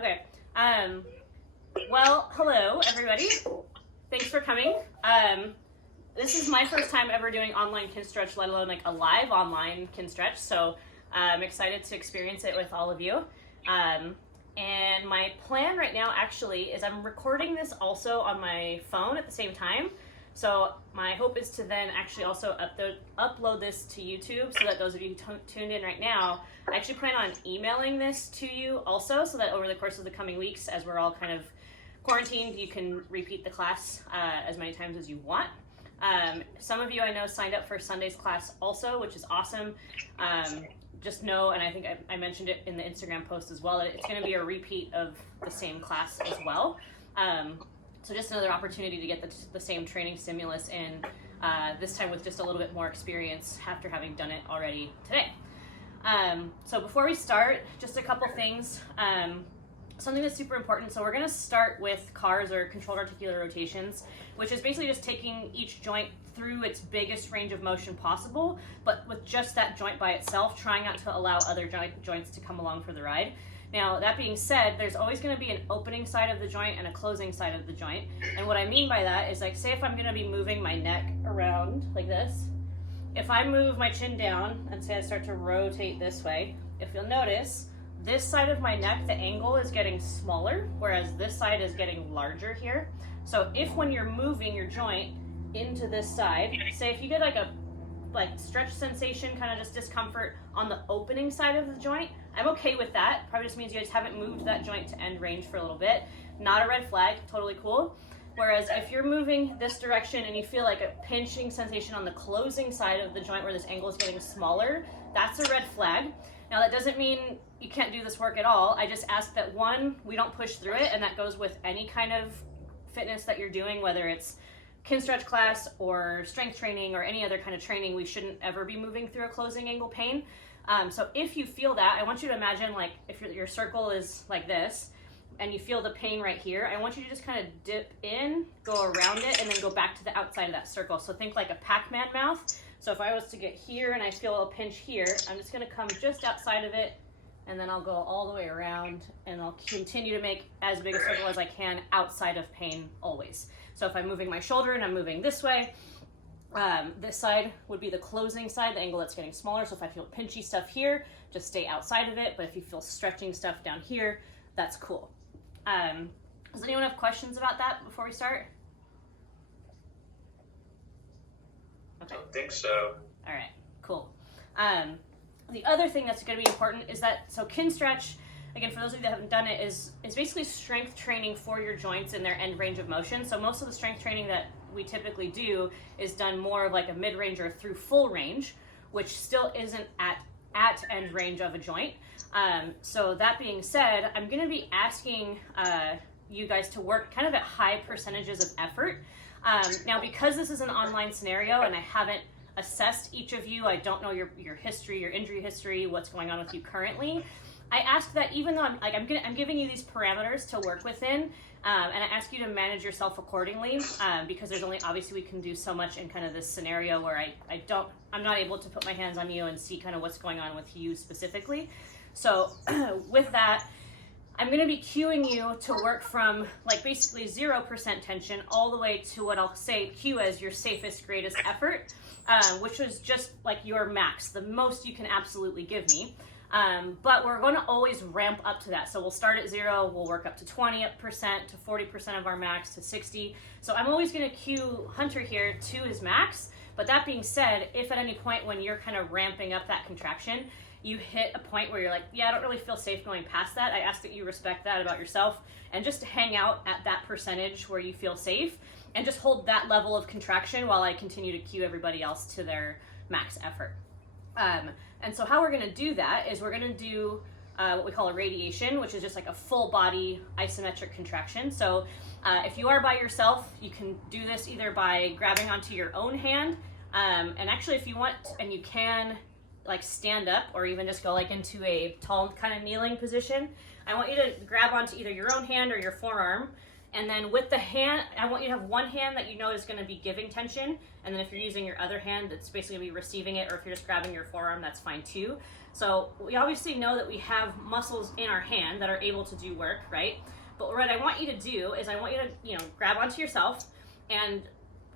Okay. Well, hello everybody. Thanks for coming. This is my first time ever doing online Kinstretch, let alone like a live online Kinstretch. So I'm excited to experience it with all of you. And my plan right now actually is I'm recording this also on my phone at the same time. So my hope is to then actually also upload this to YouTube so that those of you tuned in right now, I actually plan on emailing this to you also so that over the course of the coming weeks, as we're all kind of quarantined, you can repeat the class as many times as you want. Some of you I know signed up for Sunday's class also, which is awesome. Just know, and I think I mentioned it in the Instagram post as well, that it's going to be a repeat of the same class as well. So just another opportunity to get the same training stimulus in, this time with just a little bit more experience after having done it already today. So before we start, just a couple things. Something that's super important. So we're going to start with CARs, or controlled articular rotations, which is basically just taking each joint through its biggest range of motion possible, but with just that joint by itself, trying not to allow other joints to come along for the ride. Now, that being said, there's always going to be an opening side of the joint and a closing side of the joint. And what I mean by that is, like, say if I'm going to be moving my neck around like this, if I move my chin down and say I start to rotate this way, if you'll notice, this side of my neck, the angle is getting smaller, whereas this side is getting larger here. So if when you're moving your joint into this side, say if you get like a stretch sensation, kind of just discomfort on the opening side of the joint, I'm okay with that. Probably just means you just haven't moved that joint to end range for a little bit. Not a red flag, totally cool. Whereas if you're moving this direction and you feel like a pinching sensation on the closing side of the joint where this angle is getting smaller, that's a red flag. Now that doesn't mean you can't do this work at all. I just ask that, one, we don't push through it, and that goes with any kind of fitness that you're doing, whether it's Kinstretch class or strength training or any other kind of training. We shouldn't ever be moving through a closing angle pain. So if you feel that, I want you to imagine, like, if your circle is like this and you feel the pain right here, I want you to just kind of dip in, go around it, and then go back to the outside of that circle. So think like a Pac-Man mouth. So if I was to get here and I feel a pinch here, I'm just going to come just outside of it, and then I'll go all the way around, and I'll continue to make as big a circle as I can outside of pain always. So if I'm moving my shoulder and I'm moving this way, this side would be the closing side, the angle that's getting smaller. So if I feel pinchy stuff here, just stay outside of it. But if you feel stretching stuff down here, that's cool. Does anyone have questions about that before we start? Okay. I don't think so. All right, cool. The other thing that's going to be important is that, so Kinstretch, again, for those of you that haven't done it, is basically strength training for your joints in their end range of motion. So most of the strength training that we typically do is done more of like a mid-range or through full range, which still isn't at end range of a joint. So that being said, I'm going to be asking you guys to work kind of at high percentages of effort. Now, because this is an online scenario and I haven't assessed each of you, I don't know your history, your injury history, what's going on with you currently, I ask that even though I'm giving you these parameters to work within, and I ask you to manage yourself accordingly, because there's only, obviously we can do so much in kind of this scenario where I'm not able to put my hands on you and see kind of what's going on with you specifically. So with that, I'm going to be cueing you to work from like basically 0% tension all the way to what I'll say cue as your safest, greatest effort, which is just like your max, the most you can absolutely give me. But we're going to always ramp up to that. So we'll start at 0, we'll work up to 20% to 40% of our max to 60. So I'm always going to cue Hunter here to his max. But that being said, if at any point when you're kind of ramping up that contraction, you hit a point where you're like, yeah, I don't really feel safe going past that, I ask that you respect that about yourself and just hang out at that percentage where you feel safe and just hold that level of contraction while I continue to cue everybody else to their max effort. And so how we're going to do that is we're going to do what we call a radiation, which is just like a full body isometric contraction. So if you are by yourself, you can do this either by grabbing onto your own hand, and actually if you want and you can, like, stand up or even just go like into a tall kind of kneeling position, I want you to grab onto either your own hand or your forearm, and then with the hand, I want you to have one hand that you know is going to be giving tension, and then if you're using your other hand, it's basically going to be receiving it, or if you're just grabbing your forearm, that's fine too. So we obviously know that we have muscles in our hand that are able to do work, right? But what I want you to do is I want you to, grab onto yourself and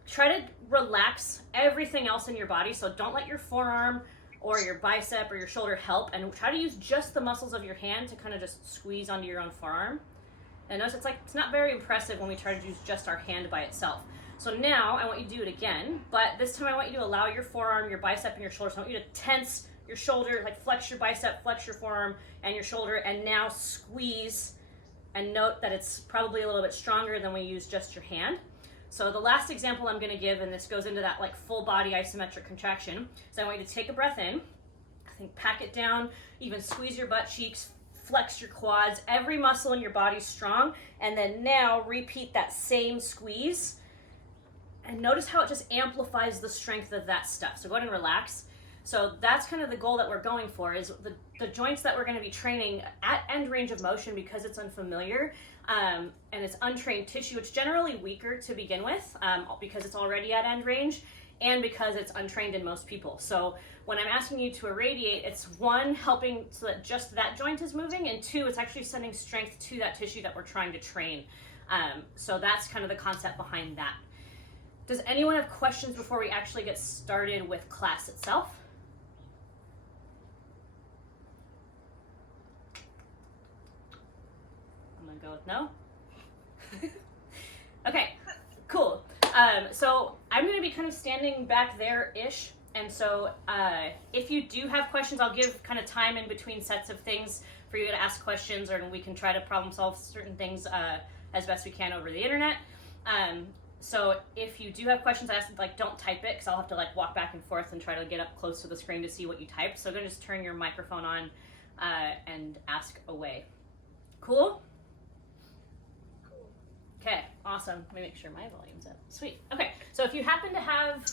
try to relax everything else in your body. So don't let your forearm or your bicep or your shoulder help, and try to use just the muscles of your hand to kind of just squeeze onto your own forearm. And notice it's not very impressive when we try to use just our hand by itself. So now I want you to do it again, but this time I want you to allow your forearm, your bicep, and your shoulder. So I want you to tense your shoulder, like flex your bicep, flex your forearm and your shoulder, and now squeeze. And note that it's probably a little bit stronger than we use just your hand. So the last example I'm gonna give, and this goes into that like full body isometric contraction, so I want you to take a breath in, pack it down, even squeeze your butt cheeks, flex your quads, every muscle in your body's strong, and then now repeat that same squeeze, and notice how it just amplifies the strength of that stuff. So go ahead and relax. So that's kind of the goal that we're going for, is the joints that we're going to be training at end range of motion, because it's unfamiliar and it's untrained tissue. It's generally weaker to begin with because it's already at end range, and because it's untrained in most people. So when I'm asking you to irradiate, it's one, helping so that just that joint is moving, and two, it's actually sending strength to that tissue that we're trying to train. So that's kind of the concept behind that. Does anyone have questions before we actually get started with class itself? I'm gonna go with no. Okay, cool. So I'm gonna be kind of standing back there-ish, and so if you do have questions, I'll give kind of time in between sets of things for you to ask questions, or we can try to problem solve certain things as best we can over the internet. So if you do have questions, I ask, don't type it, because I'll have to walk back and forth and try to get up close to the screen to see what you type. So then just turn your microphone on and ask away. Cool? Okay, awesome. Let me make sure my volume's up. Sweet. Okay, so if you happen to have,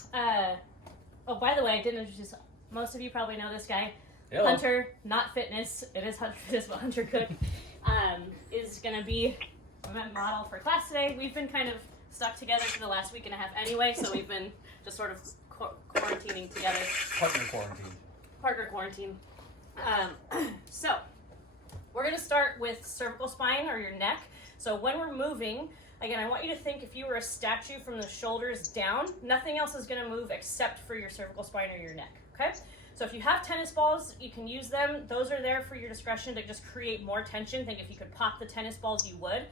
oh, by the way, I didn't introduce, most of you probably know this guy. Hello. Hunter, not fitness. It is Hunter Fitness, but Hunter Cook is going to be my model for class today. We've been kind of stuck together for the last week and a half anyway, so we've been just sort of quarantining together. Partner quarantine. So we're going to start with cervical spine, or your neck. So when we're moving, again, I want you to think if you were a statue from the shoulders down, nothing else is going to move except for your cervical spine or your neck, okay? So if you have tennis balls, you can use them. Those are there for your discretion to just create more tension. Think if you could pop the tennis balls, you would.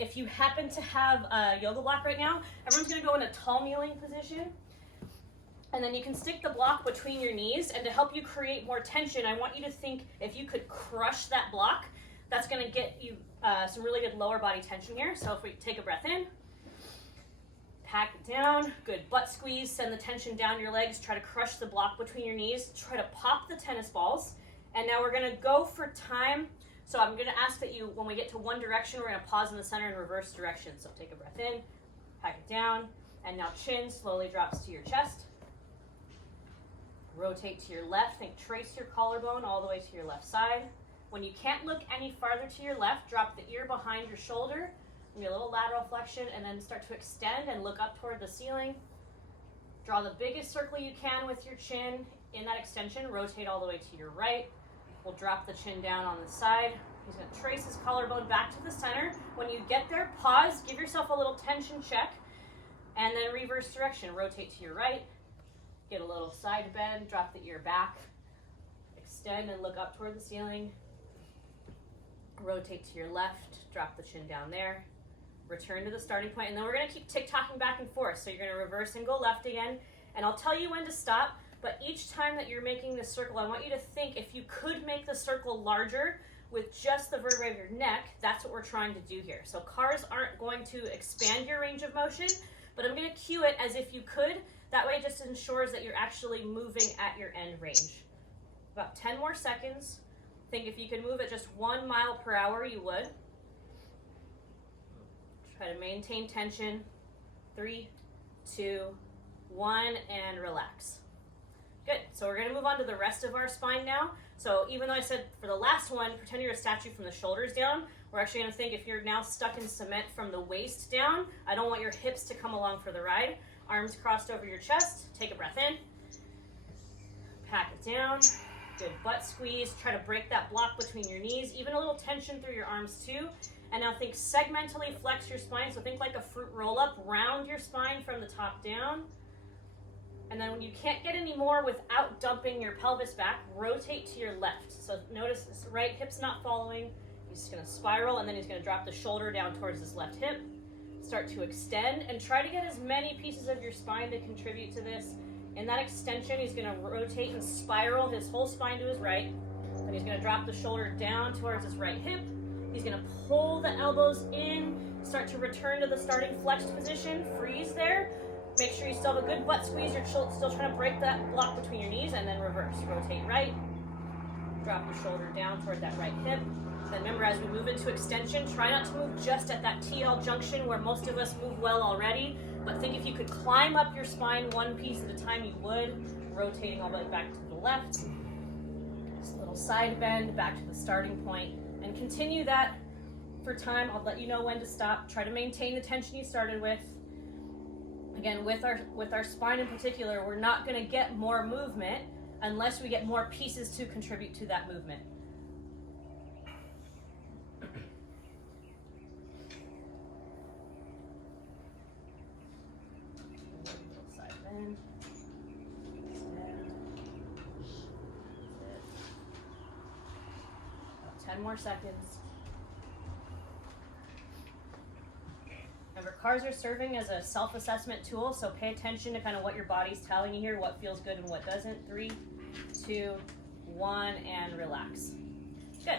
If you happen to have a yoga block right now, everyone's going to go in a tall kneeling position. And then you can stick the block between your knees, and to help you create more tension, I want you to think if you could crush that block, that's going to get you some really good lower body tension here. So if we take a breath in, pack it down, good butt squeeze, send the tension down your legs, try to crush the block between your knees, try to pop the tennis balls. And now we're going to go for time. So I'm going to ask that you, when we get to one direction, we're going to pause in the center and reverse direction. So take a breath in, pack it down, and now chin slowly drops to your chest. Rotate to your left, think trace your collarbone all the way to your left side. When you can't look any farther to your left, drop the ear behind your shoulder, maybe a little lateral flexion, and then start to extend and look up toward the ceiling. Draw the biggest circle you can with your chin in that extension. Rotate all the way to your right. We'll drop the chin down on the side. He's going to trace his collarbone back to the center. When you get there, pause, give yourself a little tension check, and then reverse direction. Rotate to your right. Get a little side bend, drop the ear back. Extend and look up toward the ceiling. Rotate to your left, drop the chin down there. Return to the starting point, and then we're going to keep tick-tocking back and forth. So you're going to reverse and go left again, and I'll tell you when to stop, but each time that you're making this circle, I want you to think if you could make the circle larger with just the vertebrae of your neck, that's what we're trying to do here. So cars aren't going to expand your range of motion, but I'm going to cue it as if you could. That way it just ensures that you're actually moving at your end range. About 10 more seconds. Think if you could move at just 1 mile per hour, you would. Try to maintain tension. 3, 2, 1, and relax. Good, so we're gonna move on to the rest of our spine now. So even though I said for the last one, pretend you're a statue from the shoulders down, we're actually gonna think if you're now stuck in cement from the waist down, I don't want your hips to come along for the ride. Arms crossed over your chest, take a breath in. Pack it down. Good butt squeeze. Try to break that block between your knees. Even a little tension through your arms too. And now think segmentally flex your spine. So think like a fruit roll up. Round your spine from the top down. And then when you can't get any more without dumping your pelvis back, rotate to your left. So notice this right hip's not following. He's going to spiral, and then he's going to drop the shoulder down towards his left hip. Start to extend, and try to get as many pieces of your spine to contribute to this. In that extension, he's going to rotate and spiral his whole spine to his right. Then he's going to drop the shoulder down towards his right hip. He's going to pull the elbows in, start to return to the starting flexed position. Freeze there. Make sure you still have a good butt squeeze. You're still trying to break that block between your knees, and then reverse. Rotate right. Drop your shoulder down toward that right hip. Then remember, as we move into extension, try not to move just at that TL junction where most of us move well already, but think if you could climb up your spine one piece at a time, you would. Rotating all the way back to the left. Just a little side bend back to the starting point, and continue that for time. I'll let you know when to stop. Try to maintain the tension you started with. Again, with our spine in particular, we're not going to get more movement unless we get more pieces to contribute to that movement. Side bend. Extend. About 10 more seconds. Remember, CARs are serving as a self-assessment tool, so pay attention to kind of what your body's telling you here, what feels good and what doesn't. 3, 2, 1, and relax. Good.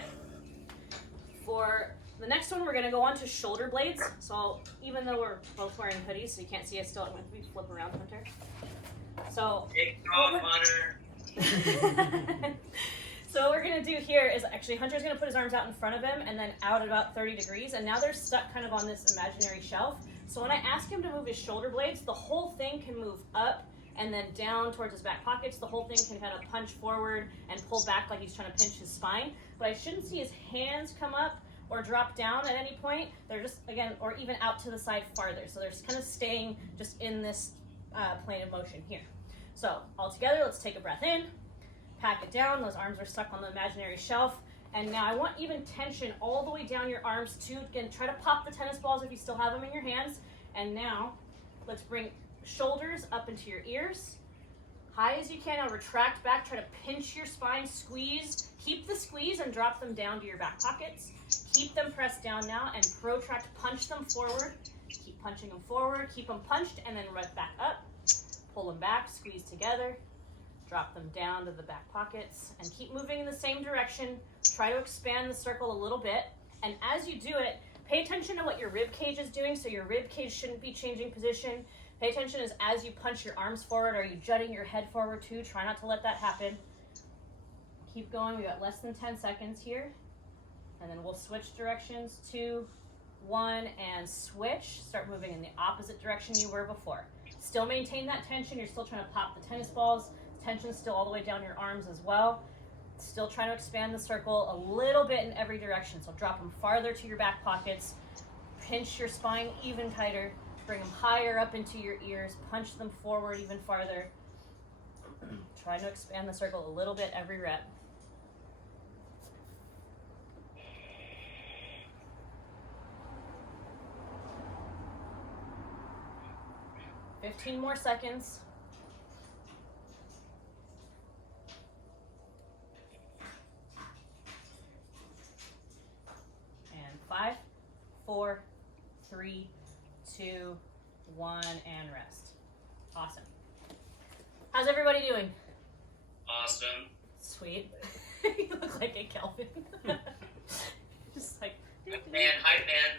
For the next one, we're going to go on to shoulder blades. So even though we're both wearing hoodies, so you can't see us still, I'm going to flip around, Hunter. So, take off, Hunter. So what we're going to do here is actually Hunter's going to put his arms out in front of him and then out at about 30 degrees. And now they're stuck kind of on this imaginary shelf. So when I ask him to move his shoulder blades, the whole thing can move up and then down towards his back pockets. The whole thing can kind of punch forward and pull back like he's trying to pinch his spine. But I shouldn't see his hands come up or drop down at any point. They're just, again, or even out to the side farther. So they're just kind of staying just in this plane of motion here. So all together, let's take a breath in. Pack it down. Those arms are stuck on the imaginary shelf. And now I want even tension all the way down your arms too. Again, try to pop the tennis balls if you still have them in your hands. And now let's bring shoulders up into your ears. High as you can. Now retract back. Try to pinch your spine. Squeeze. Keep the squeeze and drop them down to your back pockets. Keep them pressed down now and protract. Punch them forward. Keep punching them forward. Keep them punched and then right back up. Pull them back. Squeeze together. Drop them down to the back pockets and keep moving in the same direction. Try to expand the circle a little bit. And as you do it, pay attention to what your rib cage is doing. So your rib cage shouldn't be changing position. Pay attention as you punch your arms forward. Are you jutting your head forward too? Try not to let that happen. Keep going. We got less than 10 seconds here. And then we'll switch directions. 2, 1, and switch. Start moving in the opposite direction you were before. Still maintain that tension. You're still trying to pop the tennis balls. Tension still all the way down your arms as well. Still trying to expand the circle a little bit in every direction. So drop them farther to your back pockets. Pinch your spine even tighter. Bring them higher up into your ears. Punch them forward even farther. Try to expand the circle a little bit every rep. $15 more seconds. And 5, 4, 3, 2, 1, and rest. Awesome. How's everybody doing? Awesome. Sweet. You look like a Kelvin. Just like Hype man, hype man.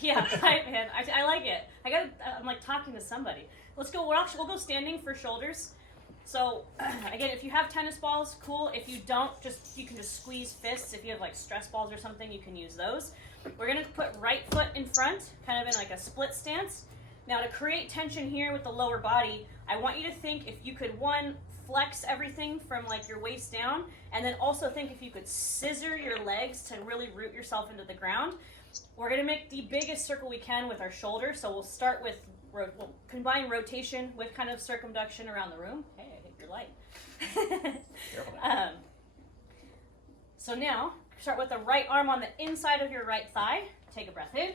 yeah, hype man. I like it. I'm like talking to somebody. Let's go. We'll go standing for shoulders. So again, if you have tennis balls, cool. If you don't, you can just squeeze fists. If you have like stress balls or something, you can use those. We're gonna put right foot in front, kind of in like a split stance. Now to create tension here with the lower body, I want you to think if you could, one, flex everything from like your waist down, and then also think if you could scissor your legs to really root yourself into the ground. We're gonna make the biggest circle we can with our shoulders. So we'll start with, we'll combine rotation with kind of circumduction around the room. Hey, I hit your light. So now, start with the right arm on the inside of your right thigh. Take a breath in.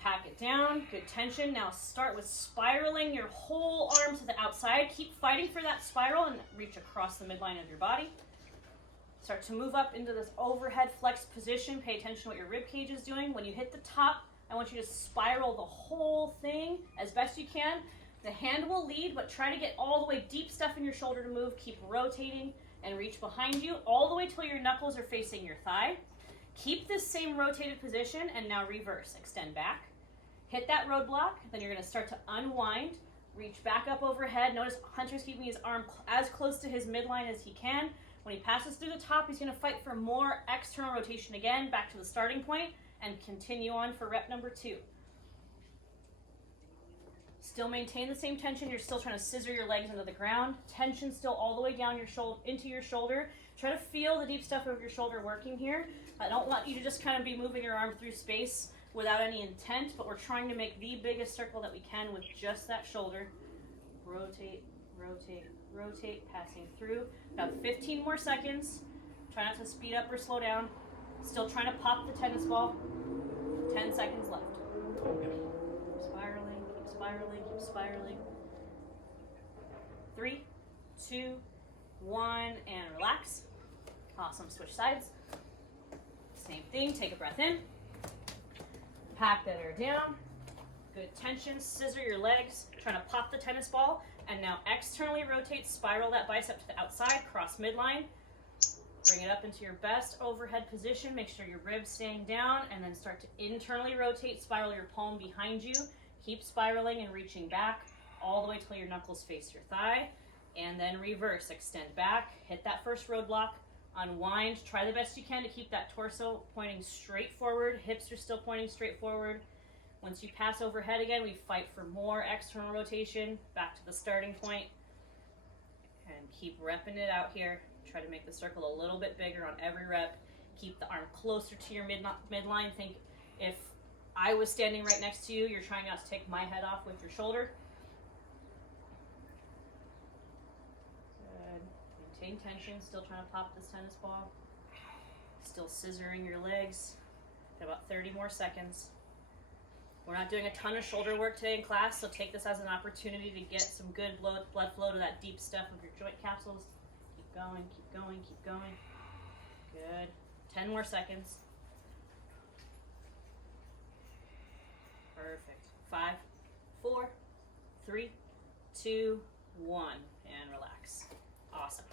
Pack it down, good tension. Now start with spiraling your whole arm to the outside. Keep fighting for that spiral and reach across the midline of your body. Start to move up into this overhead flex position. Pay attention to what your rib cage is doing. When you hit the top, I want you to spiral the whole thing as best you can. The hand will lead, but try to get all the way deep stuff in your shoulder to move. Keep rotating and reach behind you all the way till your knuckles are facing your thigh. Keep this same rotated position and now reverse. Extend back. Hit that roadblock. Then you're going to start to unwind. Reach back up overhead. Notice Hunter's keeping his arm as close to his midline as he can. When he passes through the top, he's going to fight for more external rotation again, back to the starting point, and continue on for rep number 2. Still maintain the same tension. You're still trying to scissor your legs into the ground. Tension still all the way down your shoulder, into your shoulder. Try to feel the deep stuff of your shoulder working here. I don't want you to just kind of be moving your arm through space without any intent, but we're trying to make the biggest circle that we can with just that shoulder. Rotate, rotate, rotate, passing through. About 15 more seconds. Try not to speed up or slow down. Still trying to pop the tennis ball. 10 seconds left. Keep spiraling, keep spiraling, keep spiraling. 3, 2, 1, and relax. Awesome, switch sides. Same thing, take a breath in. Pack that air down. Good tension, scissor your legs. Trying to pop the tennis ball. And now externally rotate, spiral that bicep to the outside, cross midline. Bring it up into your best overhead position. Make sure your ribs staying down, and then start to internally rotate, spiral your palm behind you. Keep spiraling and reaching back all the way till your knuckles face your thigh. And then reverse, extend back, hit that first roadblock, unwind. Try the best you can to keep that torso pointing straight forward. Hips are still pointing straight forward. Once you pass overhead again, we fight for more external rotation, back to the starting point, and keep repping it out here. Try to make the circle a little bit bigger on every rep. Keep the arm closer to your midline. Think if I was standing right next to you, you're trying not to take my head off with your shoulder. Good. Maintain tension, still trying to pop this tennis ball. Still scissoring your legs. Got about 30 more seconds. We're not doing a ton of shoulder work today in class, so take this as an opportunity to get some good blood flow to that deep stuff of your joint capsules. Keep going, keep going, keep going. Good. 10 more seconds. Perfect. 5, 4, 3, 2, 1, and relax. Awesome.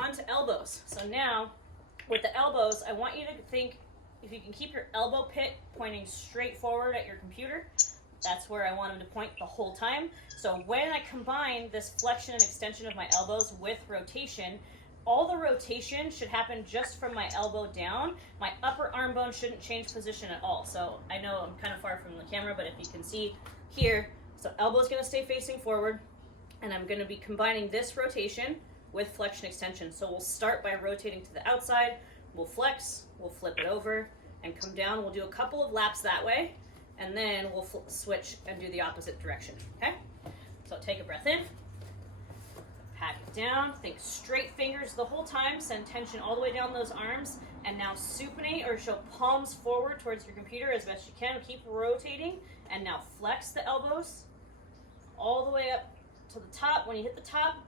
On to elbows. So now, with the elbows, I want you to think, if you can keep your elbow pit pointing straight forward at your computer, that's where I want them to point the whole time. So when I combine this flexion and extension of my elbows with rotation, all the rotation should happen just from my elbow down. My upper arm bone shouldn't change position at all. So I know I'm kind of far from the camera, but if you can see here, so elbow's gonna stay facing forward, and I'm gonna be combining this rotation with flexion extension. So we'll start by rotating to the outside. We'll flex, we'll flip it over, and come down. We'll do a couple of laps that way, and then we'll switch and do the opposite direction, okay? So take a breath in, pat it down, think straight fingers the whole time, send tension all the way down those arms, and now supinate or show palms forward towards your computer as best you can. Keep rotating, and now flex the elbows all the way up to the top. When you hit the top,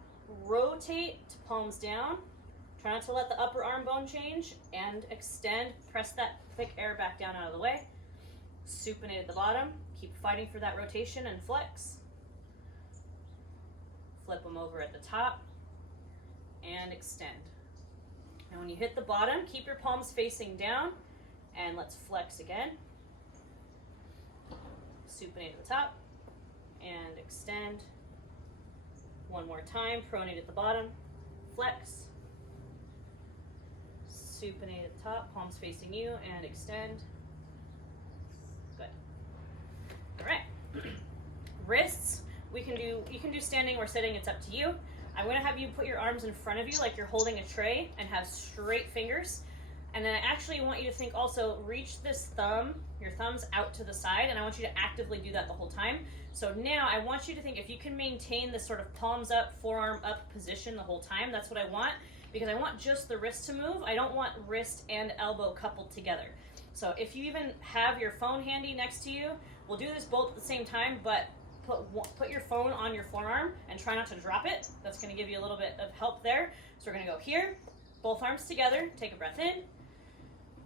rotate to palms down. Try not to let the upper arm bone change, and extend. Press that thick air back down out of the way. Supinate at the bottom. Keep fighting for that rotation and flex. Flip them over at the top and extend. And when you hit the bottom, keep your palms facing down, and let's flex again. Supinate at the top and extend. One more time, pronate at the bottom, flex. Supinate at the top, palms facing you, and extend. Good. All right. Wrists, you can do standing or sitting, it's up to you. I'm going to have you put your arms in front of you like you're holding a tray and have straight fingers. And then I actually want you to think also, reach this your thumbs out to the side, and I want you to actively do that the whole time. So now I want you to think if you can maintain this sort of palms up, forearm up position the whole time, that's what I want. because I want just the wrist to move. I don't want wrist and elbow coupled together. So if you even have your phone handy next to you, we'll do this both at the same time, but put your phone on your forearm and try not to drop it. That's going to give you a little bit of help there. So we're going to go here, both arms together, take a breath in,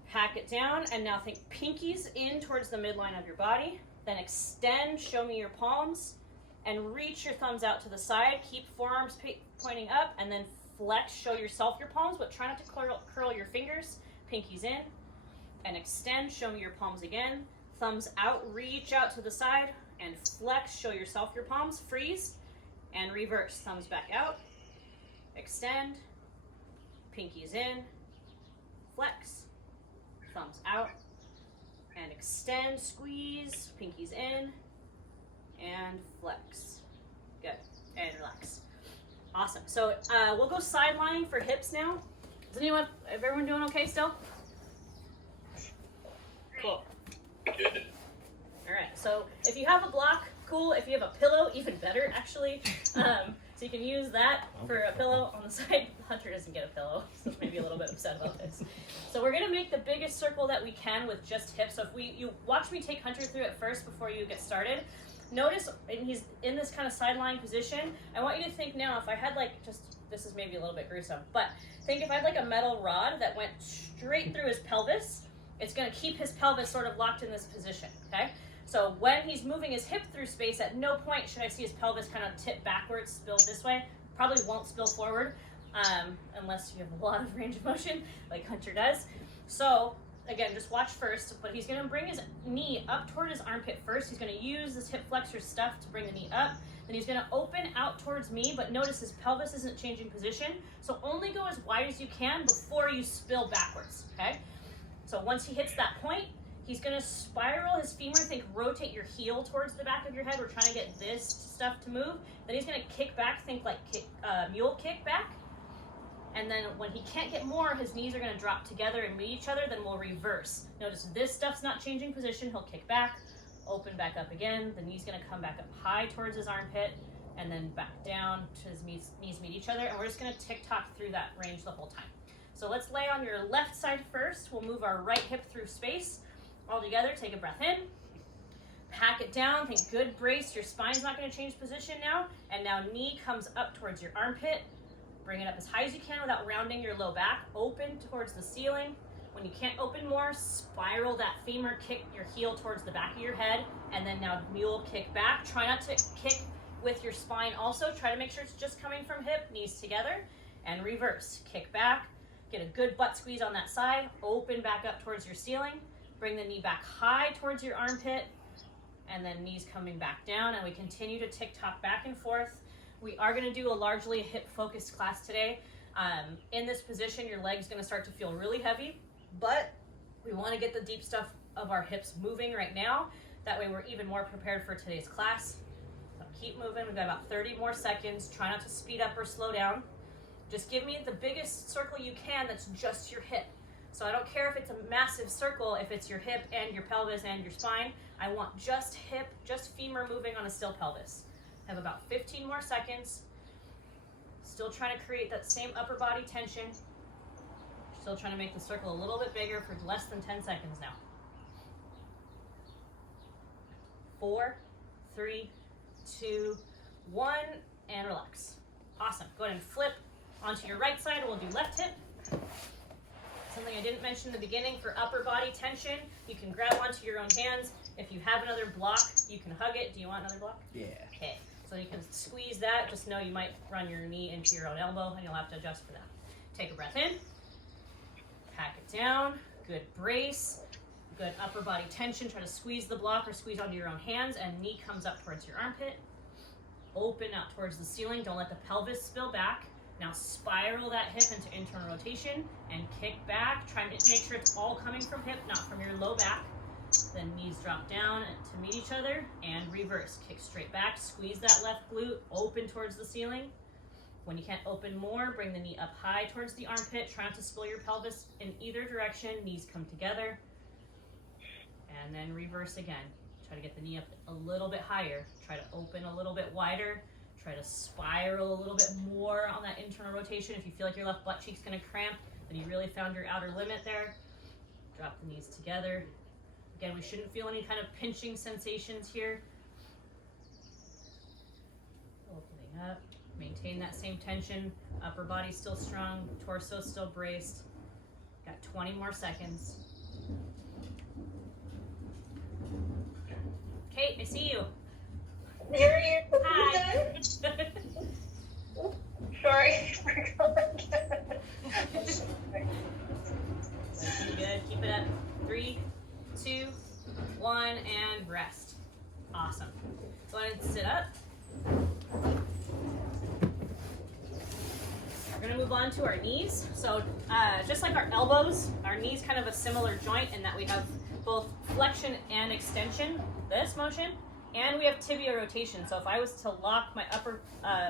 hack it down, and now think pinkies in towards the midline of your body. Then extend, show me your palms, and reach your thumbs out to the side. Keep forearms pointing up, and then flex, show yourself your palms, but try not to curl your fingers. Pinkies in, and extend, show me your palms again. Thumbs out, reach out to the side, and flex, show yourself your palms. Freeze, and reverse. Thumbs back out, extend, pinkies in, flex, thumbs out, and extend, squeeze, pinkies in, and flex. Good, and relax. Awesome. So we'll go sidelining for hips now. Is everyone doing okay still? Cool. Good. All right, so if you have a block, cool. If you have a pillow, even better, actually. So you can use that for a pillow on the side. Hunter doesn't get a pillow, so maybe a little bit upset about this. So we're gonna make the biggest circle that we can with just hips. So if you watch me take Hunter through it first before you get started. Notice, and he's in this kind of sideline position. I want you to think now, if I had this is maybe a little bit gruesome, but think if I had like a metal rod that went straight through his pelvis, it's gonna keep his pelvis sort of locked in this position, okay? So when he's moving his hip through space, at no point should I see his pelvis kind of tip backwards, spill this way. Probably won't spill forward, unless you have a lot of range of motion, like Hunter does. So again, just watch first, but he's gonna bring his knee up toward his armpit first. He's gonna use this hip flexor stuff to bring the knee up. Then he's gonna open out towards me, but notice his pelvis isn't changing position. So only go as wide as you can before you spill backwards, okay? So once he hits that point, he's gonna spiral his femur, think rotate your heel towards the back of your head. We're trying to get this stuff to move. Then he's gonna kick back, think like mule kick back. And then when he can't get more, his knees are gonna drop together and meet each other, then we'll reverse. Notice this stuff's not changing position. He'll kick back, open back up again. The knee's gonna come back up high towards his armpit, and then back down to his knees meet each other. And we're just gonna tick-tock through that range the whole time. So let's lay on your left side first. We'll move our right hip through space. All together, take a breath in. Pack it down, think good brace. Your spine's not gonna change position now. And now knee comes up towards your armpit. Bring it up as high as you can without rounding your low back. Open towards the ceiling. When you can't open more, spiral that femur, kick your heel towards the back of your head, and then now mule kick back. Try not to kick with your spine also. Try to make sure it's just coming from hip, knees together, and reverse. Kick back, get a good butt squeeze on that side, open back up towards your ceiling, bring the knee back high towards your armpit, and then knees coming back down, and we continue to tick-tock back and forth. We are gonna do a largely hip-focused class today. In this position, your leg's gonna start to feel really heavy, but we wanna get the deep stuff of our hips moving right now. That way we're even more prepared for today's class. So keep moving, we've got about 30 more seconds. Try not to speed up or slow down. Just give me the biggest circle you can that's just your hip. So I don't care if it's a massive circle, if it's your hip and your pelvis and your spine. I want just hip, just femur moving on a still pelvis. Have about 15 more seconds. Still trying to create that same upper body tension. Still trying to make the circle a little bit bigger for less than 10 seconds now. 4, 3, 2, 1, and relax. Awesome. Go ahead and flip onto your right side. We'll do left hip. Something I didn't mention in the beginning for upper body tension, you can grab onto your own hands. If you have another block, you can hug it. Do you want another block? Yeah. Okay. So you can squeeze that. Just know you might run your knee into your own elbow, and you'll have to adjust for that. Take a breath in. Pack it down. Good brace. Good upper body tension. Try to squeeze the block or squeeze onto your own hands, and knee comes up towards your armpit. Open out towards the ceiling. Don't let the pelvis spill back. Now spiral that hip into internal rotation and kick back. Try to make sure it's all coming from hip, not from your low back. Then knees drop down to meet each other and reverse. Kick straight back, squeeze that left glute, open towards the ceiling. When you can't open more, bring the knee up high towards the armpit. Try not to spill your pelvis in either direction. Knees come together. And then reverse again. Try to get the knee up a little bit higher. Try to open a little bit wider. Try to spiral a little bit more on that internal rotation. If you feel like your left butt cheek's gonna cramp, then you really found your outer limit there. Drop the knees together. Again, we shouldn't feel any kind of pinching sensations here. Opening up. Maintain that same tension. Upper body still strong. Torso still braced. Got 20 more seconds. Kate, I see you. Here you Hi. Sorry. Looking good. Keep it up. 3, 2, 1, and rest. Awesome. Go ahead and sit up. We're going to move on to our knees. So just like our elbows, our knees kind of a similar joint in that we have both flexion and extension, this motion, and we have tibia rotation. So if I was to lock my upper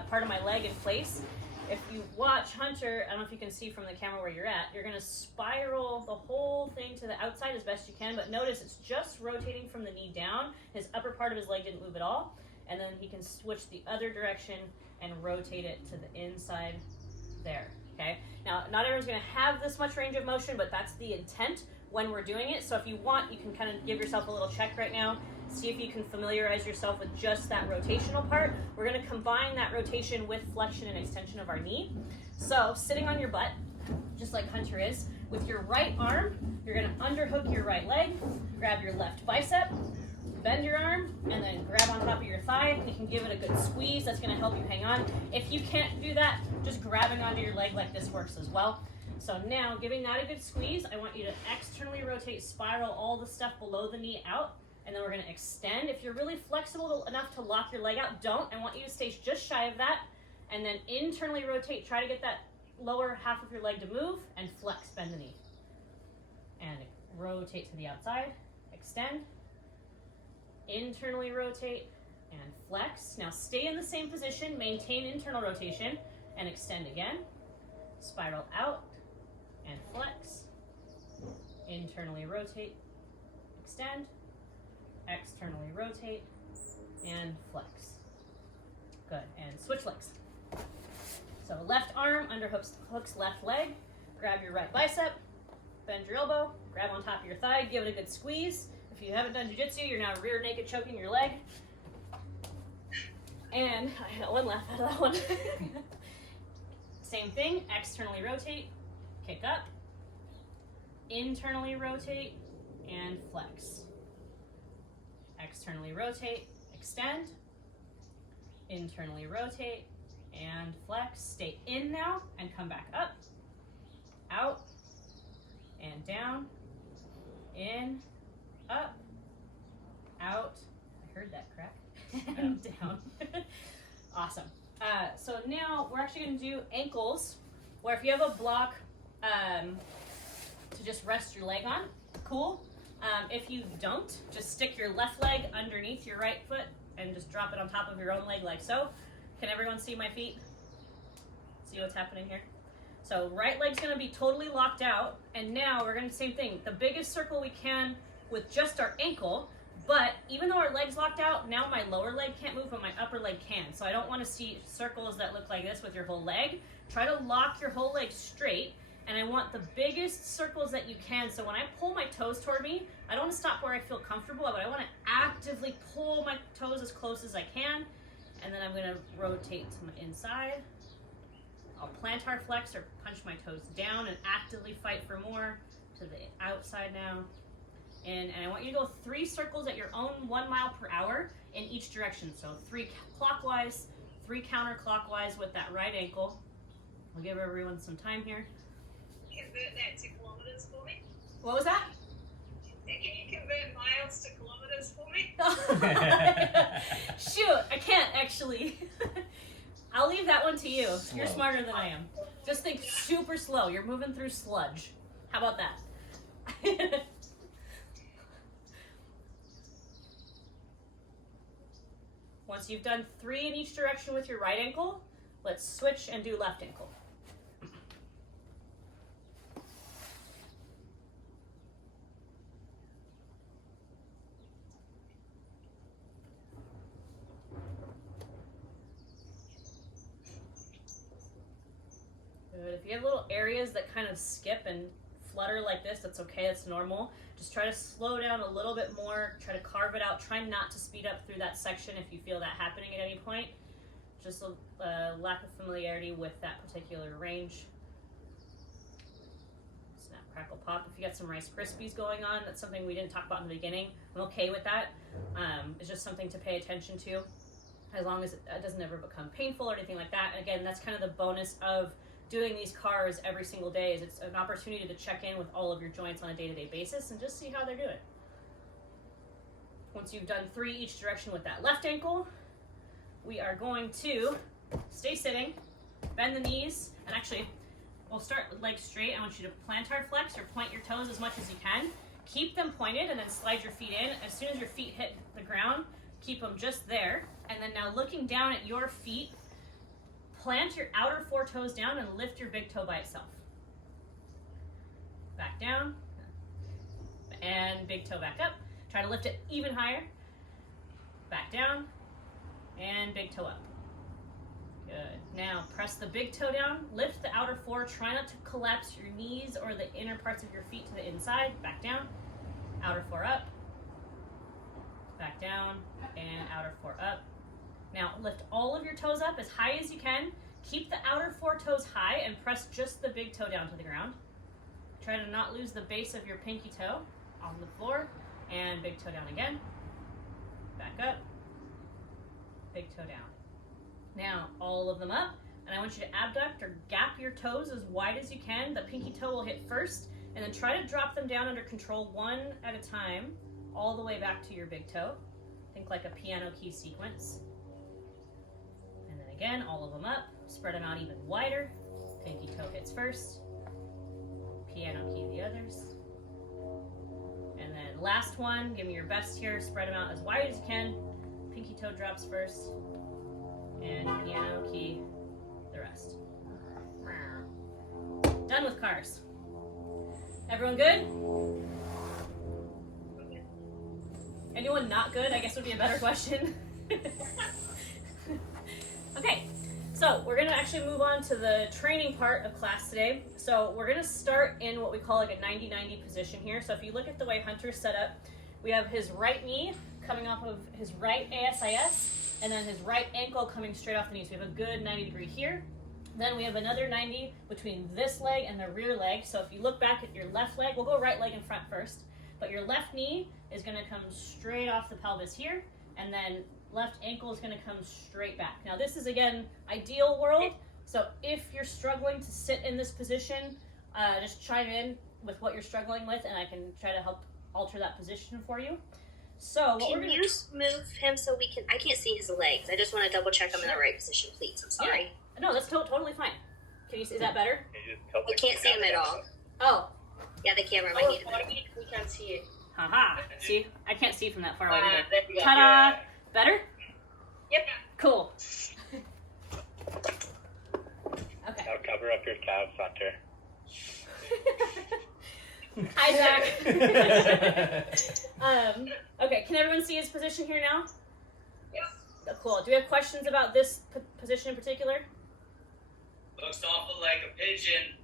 part of my leg in place, if you watch Hunter, I don't know if you can see from the camera where you're at, you're going to spiral the whole thing to the outside as best you can, but notice it's just rotating from the knee down. His upper part of his leg didn't move at all, and then he can switch the other direction and rotate it to the inside there, okay? Now, not everyone's going to have this much range of motion, but that's the intent when we're doing it. So if you want, you can kind of give yourself a little check right now. See if you can familiarize yourself with just that rotational part. We're going to combine that rotation with flexion and extension of our knee. So sitting on your butt, just like Hunter is, with your right arm, you're going to underhook your right leg, grab your left bicep, bend your arm, and then grab on top of your thigh. You can give it a good squeeze. That's going to help you hang on. If you can't do that, just grabbing onto your leg like this works as well. So now, giving that a good squeeze, I want you to externally rotate, spiral all the stuff below the knee out, and then we're going to extend. If you're really flexible enough to lock your leg out, don't. I want you to stay just shy of that, and then internally rotate. Try to get that lower half of your leg to move, and flex, bend the knee. And rotate to the outside, extend, internally rotate, and flex. Now stay in the same position, maintain internal rotation, and extend again. Spiral out, and flex, internally rotate, extend, externally rotate, and flex. Good, and switch legs. So left arm underhooks left leg, grab your right bicep, bend your elbow, grab on top of your thigh, give it a good squeeze. If you haven't done jiu-jitsu, you're now rear naked choking your leg. And I got one laugh out of that one. Same thing, externally rotate, kick up, internally rotate, and flex. Externally rotate, extend, internally rotate, and flex. Stay in now and come back up, out, and down, in, up, out. I heard that crack. And down. Awesome. So now we're actually going to do ankles, where if you have a block to just rest your leg on, cool. If you don't, just stick your left leg underneath your right foot and just drop it on top of your own leg like so. Can everyone see my feet? See what's happening here? So right leg's going to be totally locked out, and now we're going to do the same thing. The biggest circle we can with just our ankle, but even though our leg's locked out, now my lower leg can't move, but my upper leg can. So I don't want to see circles that look like this with your whole leg. Try to lock your whole leg straight, and I want the biggest circles that you can. So when I pull my toes toward me, I don't want to stop where I feel comfortable, but I want to actively pull my toes as close as I can, and then I'm going to rotate to my inside. I'll plantar flex or punch my toes down and actively fight for more to the outside now. And I want you to go 3 circles at your own 1 mile per hour in each direction. So 3 clockwise, 3 counterclockwise with that right ankle. I'll give everyone some time here. Convert that to kilometers for me. What was that? Can you convert miles to kilometers for me? Shoot, I can't actually. I'll leave that one to you. You're Slow. smarter than I am. Just think super slow. You're moving through sludge. How about that? Once you've done 3 in each direction with your right ankle, let's switch and do left ankle. you have little areas that kind of skip and flutter like this, that's okay, that's normal. Just try to slow down a little bit more, try to carve it out, try not to speed up through that section if you feel that happening at any point. Just a lack of familiarity with that particular range. Snap, crackle, pop. If you got some Rice Krispies going on, that's something we didn't talk about in the beginning. I'm okay with that. It's just something to pay attention to, as long as it doesn't ever become painful or anything like that. And again, that's kind of the bonus of doing these cars every single day, is it's an opportunity to check in with all of your joints on a day-to-day basis and just see how they're doing. Once you've done 3 each direction with that left ankle, we are going to stay sitting, bend the knees, and actually, we'll start with legs straight. I want you to plantar flex or point your toes as much as you can. Keep them pointed and then slide your feet in. As soon as your feet hit the ground, keep them just there. And then now looking down at your feet, plant your outer 4 toes down and lift your big toe by itself. Back down, and big toe back up. Try to lift it even higher. Back down, and big toe up. Good. Now press the big toe down, lift the outer 4. Try not to collapse your knees or the inner parts of your feet to the inside. Back down, outer 4 up. Back down, and outer 4 up. Now lift all of your toes up as high as you can. Keep the outer 4 toes high and press just the big toe down to the ground. Try to not lose the base of your pinky toe on the floor, and big toe down again. Back up, big toe down. Now all of them up, and I want you to abduct or gap your toes as wide as you can. The pinky toe will hit first, and then try to drop them down under control one at a time, all the way back to your big toe. Think like a piano key sequence. And then again, all of them up, spread them out even wider. Pinky toe hits first, piano key the others. And then last one, give me your best here, spread them out as wide as you can. Pinky toe drops first, and piano key the rest. Done with cars. Everyone good? Anyone not good, I guess would be a better question. Okay, so we're gonna actually move on to the training part of class today. So we're gonna start in what we call like a 90-90 position here. So if you look at the way Hunter's set up, we have his right knee coming off of his right ASIS, and then his right ankle coming straight off the knee. So we have a good 90 degree here. Then we have another 90 between this leg and the rear leg. So if you look back at your left leg, we'll go right leg in front first, but your left knee is gonna come straight off the pelvis here, and then left ankle is gonna come straight back. Now this is, again, ideal world. So if you're struggling to sit in this position, just chime in with what you're struggling with, and I can try to help alter that position for you. So what Can you move him so we can? I can't see his legs. I just want to double check I'm in the right position, please. I'm sorry. Yeah. No, that's totally fine. Can you see? Is that better? I can't see him at all. Oh. Yeah, the camera might need it. We can't see it. Haha. See? I can't see from that far away either. There we go. Ta-da! Better? Yep. Cool. Okay. Now cover up your calves, Hunter. Hi, Zach. Okay, can everyone see his position here now? Yes. Oh, cool. Do we have questions about this position in particular? Looks awful like a pigeon.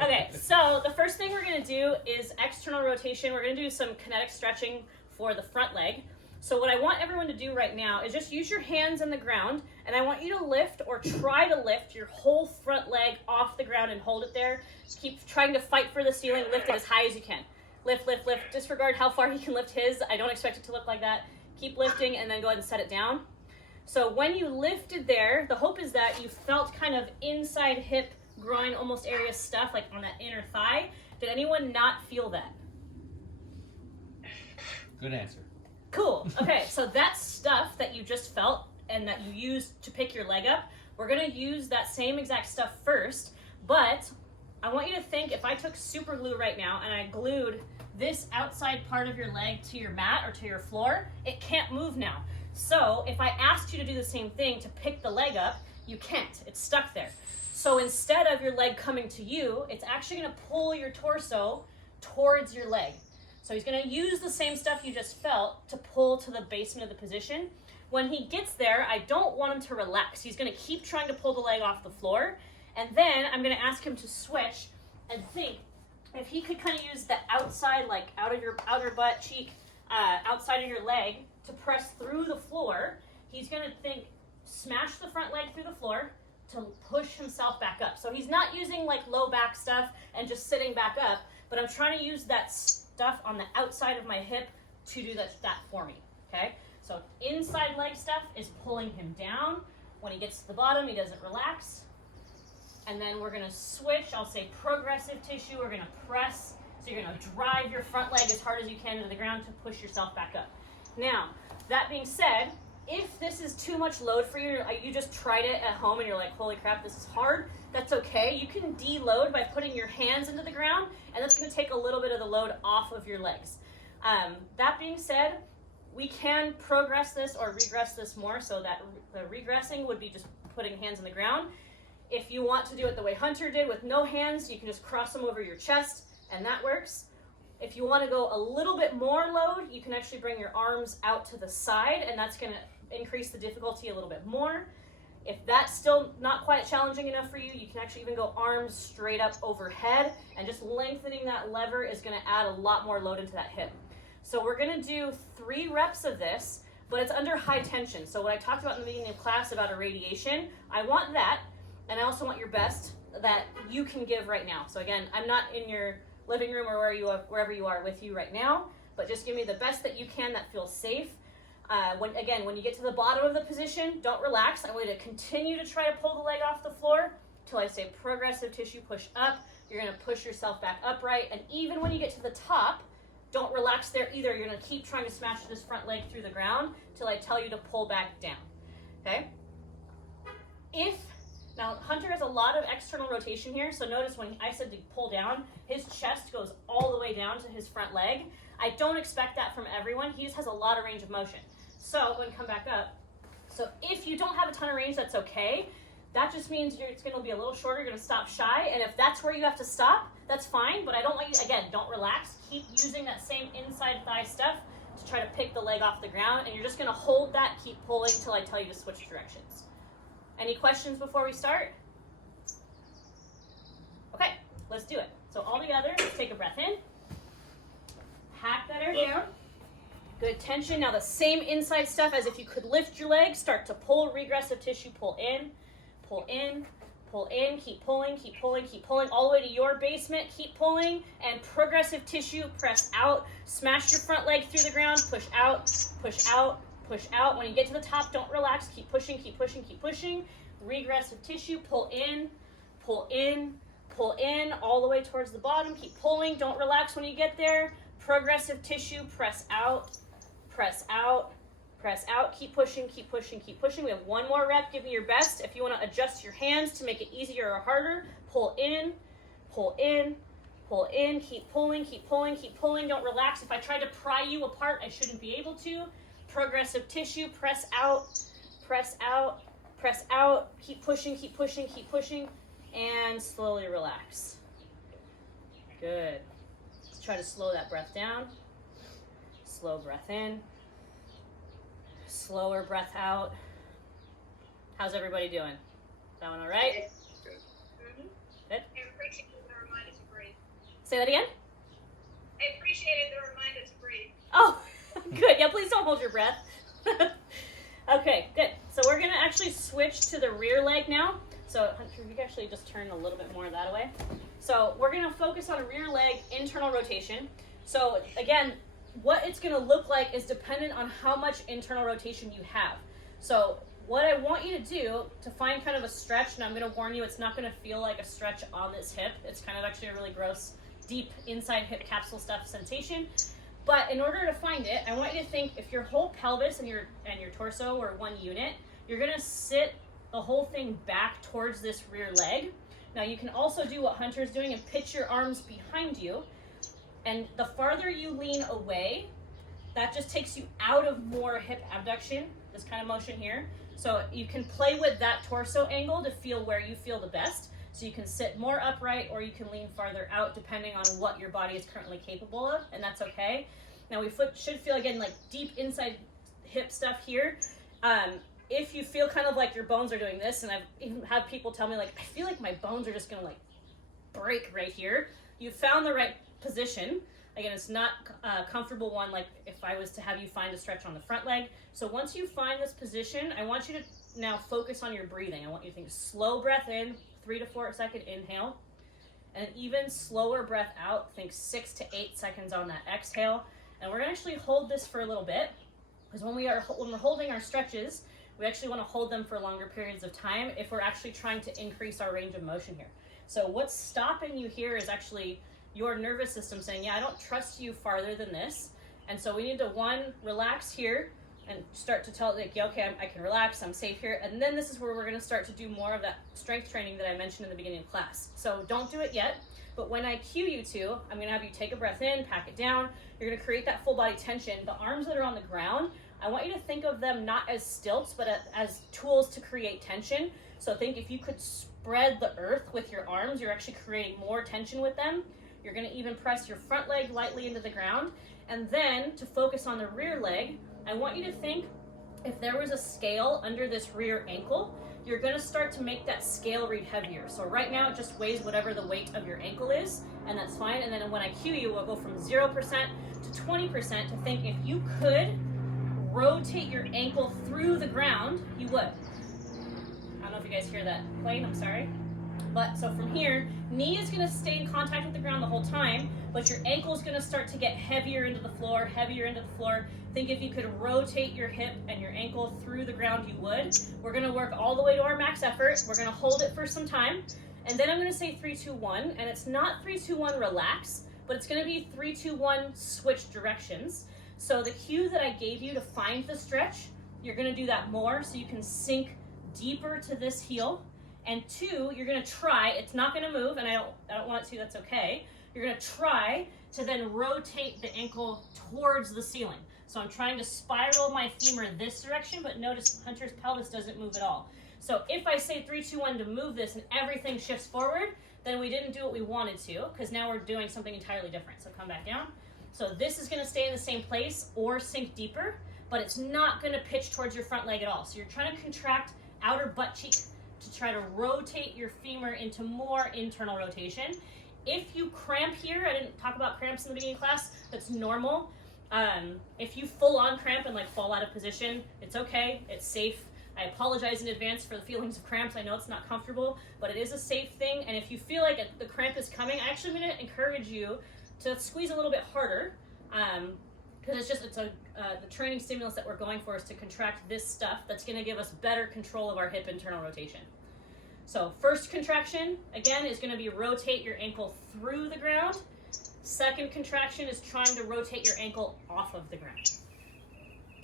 Okay, so the first thing we're going to do is external rotation. We're going to do some kinetic stretching for the front leg. So what I want everyone to do right now is just use your hands on the ground, and I want you to lift or try to lift your whole front leg off the ground and hold it there. Just keep trying to fight for the ceiling. Lift it as high as you can. Lift, lift, lift. Disregard how far he can lift his. I don't expect it to look like that. Keep lifting and then go ahead and set it down. So when you lifted there, the hope is that you felt kind of inside hip, groin, almost area stuff, like on that inner thigh. Did anyone not feel that? Good answer. Cool. Okay, so that stuff that you just felt and that you used to pick your leg up, we're going to use that same exact stuff first, but I want you to think, if I took super glue right now and I glued this outside part of your leg to your mat or to your floor, it can't move now. So if I asked you to do the same thing to pick the leg up, you can't. It's stuck there. So instead of your leg coming to you, it's actually going to pull your torso towards your leg. So he's going to use the same stuff you just felt to pull to the basement of the position, When he gets there, I don't want him to relax. He's going to keep trying to pull the leg off the floor. And then I'm going to ask him to switch and think if he could kind of use the outside, like out of your outer butt cheek, outside of your leg to press through the floor. He's going to think, smash the front leg through the floor to push himself back up. So he's not using like low back stuff and just sitting back up, but I'm trying to use that stuff on the outside of my hip to do that for me, okay? So inside leg stuff is pulling him down. When he gets to the bottom, he doesn't relax. And then we're gonna switch, I'll say progressive tissue, we're gonna press. So you're gonna drive your front leg as hard as you can to the ground to push yourself back up. Now, that being said, if this is too much load for you, you just tried it at home and you're like, holy crap, this is hard, that's okay. You can deload by putting your hands into the ground, and that's gonna take a little bit of the load off of your legs. That being said, we can progress this or regress this more, so that the regressing would be just putting hands on the ground. If you want to do it the way Hunter did with no hands, you can just cross them over your chest, and that works. If you want to go a little bit more load, you can actually bring your arms out to the side, and that's going to increase the difficulty a little bit more. If that's still not quite challenging enough for you, you can actually even go arms straight up overhead, and just lengthening that lever is going to add a lot more load into that hip. So we're going to do 3 reps of this, but it's under high tension. So what I talked about in the beginning of class about irradiation, I want that, and I also want your best that you can give right now. So again, I'm not in your living room or wherever you are with you right now, but just give me the best that you can that feels safe. When you get to the bottom of the position, don't relax. I want you to continue to try to pull the leg off the floor till I say progressive tissue push up. You're going to push yourself back upright, and even when you get to the top, don't relax there either. You're going to keep trying to smash this front leg through the ground till I tell you to pull back down, okay? Now, Hunter has a lot of external rotation here, so notice when I said to pull down, his chest goes all the way down to his front leg. I don't expect that from everyone. He just has a lot of range of motion. So, when you come back up, so if you don't have a ton of range, that's okay. That just means it's going to be a little shorter, you're going to stop shy, and if that's where you have to stop, that's fine, but I don't want you, again, don't relax. Keep using that same inside thigh stuff to try to pick the leg off the ground, and you're just going to hold that, keep pulling until I tell you to switch directions. Any questions before we start? Okay, let's do it. So all together, let's take a breath in. Hack that air down. Good tension. Now the same inside stuff as if you could lift your leg. Start to pull, regressive tissue, pull in, pull in, pull in, keep pulling, keep pulling, keep pulling, all the way to your basement, keep pulling, and progressive tissue, press out, smash your front leg through the ground, push out, push out, push out. When you get to the top, don't relax, keep pushing, keep pushing, keep pushing. Regressive tissue, pull in, pull in, pull in, all the way towards the bottom, keep pulling, don't relax when you get there. Progressive tissue, press out, press out, press out, keep pushing, keep pushing, keep pushing. We have one more rep, give me your best. If you want to adjust your hands to make it easier or harder, pull in, pull in, pull in, keep pulling, keep pulling, keep pulling, don't relax. If I tried to pry you apart, I shouldn't be able to. Progressive tissue, press out, press out, press out, keep pushing, keep pushing, keep pushing, and slowly relax. Good. Let's try to slow that breath down. Slow breath in. Slower breath out. How's everybody doing? That one all right? Good. Good. I appreciate the reminder to breathe. Say that again? I appreciated the reminder to breathe. Oh, good. Yeah, please don't hold your breath. Okay, good. So we're going to actually switch to the rear leg now. So Hunter, you can actually just turn a little bit more that way. So we're going to focus on rear leg internal rotation. So again, what it's going to look like is dependent on how much internal rotation you have. So what I want you to do to find kind of a stretch, and I'm going to warn you, it's not going to feel like a stretch on this hip. It's kind of actually a really gross, deep inside hip capsule stuff sensation. But in order to find it, I want you to think if your whole pelvis and your torso are one unit, you're going to sit the whole thing back towards this rear leg. Now you can also do what Hunter's doing and pitch your arms behind you. And the farther you lean away, that just takes you out of more hip abduction, this kind of motion here. So you can play with that torso angle to feel where you feel the best. So you can sit more upright or you can lean farther out depending on what your body is currently capable of, and that's okay. Now we should feel, again, like deep inside hip stuff here. If you feel kind of like your bones are doing this, and I've even had people tell me like, I feel like my bones are just gonna like break right here. You found the right position. Again, it's not a comfortable one like if I was to have you find a stretch on the front leg. So once you find this position, I want you to now focus on your breathing. I want you to think slow breath in, 3 to 4 second inhale, and even slower breath out. Think 6 to 8 seconds on that exhale. And we're gonna actually hold this for a little bit, because when we're holding our stretches, we actually want to hold them for longer periods of time if we're actually trying to increase our range of motion here. So what's stopping you here is actually your nervous system saying, yeah, I don't trust you farther than this. And so we need to, one, relax here and start to tell it, like, yeah, okay, I can relax, I'm safe here. And then this is where we're going to start to do more of that strength training that I mentioned in the beginning of class. So don't do it yet, but when I cue you to, I'm going to have you take a breath in, pack it down. You're going to create that full body tension. The arms that are on the ground, I want you to think of them not as stilts, but as tools to create tension. So think if you could spread the earth with your arms, you're actually creating more tension with them. You're going to even press your front leg lightly into the ground. And then to focus on the rear leg, I want you to think if there was a scale under this rear ankle, you're going to start to make that scale read heavier. So right now it just weighs whatever the weight of your ankle is, and that's fine. And then when I cue you, we'll go from 0% to 20% to think if you could rotate your ankle through the ground, you would. I don't know if you guys hear that plane, I'm sorry. But so from here, knee is going to stay in contact with the ground the whole time, but your ankle is going to start to get heavier into the floor, heavier into the floor. Think if you could rotate your hip and your ankle through the ground, you would. We're going to work all the way to our max effort. We're going to hold it for some time. And then I'm going to say 3, 2, 1. And it's not 3, 2, 1, relax, but it's going to be 3, 2, 1, switch directions. So the cue that I gave you to find the stretch, you're going to do that more so you can sink deeper to this heel. And 2, you're going to try, it's not going to move, and I don't want it to, that's okay. You're going to try to then rotate the ankle towards the ceiling. So I'm trying to spiral my femur this direction, but notice Hunter's pelvis doesn't move at all. So if I say 3, 2, 1 to move this and everything shifts forward, then we didn't do what we wanted to, because now we're doing something entirely different. So come back down. So this is going to stay in the same place or sink deeper, but it's not going to pitch towards your front leg at all. So you're trying to contract outer butt cheek to try to rotate your femur into more internal rotation. If you cramp here, I didn't talk about cramps in the beginning of class, that's normal. If you full on cramp and like fall out of position, it's okay, it's safe. I apologize in advance for the feelings of cramps. I know it's not comfortable, but it is a safe thing. And if you feel like the cramp is coming, I actually am going to encourage you to squeeze a little bit harder, because the training stimulus that we're going for is to contract this stuff that's going to give us better control of our hip internal rotation. So first contraction, again, is going to be rotate your ankle through the ground. Second contraction is trying to rotate your ankle off of the ground.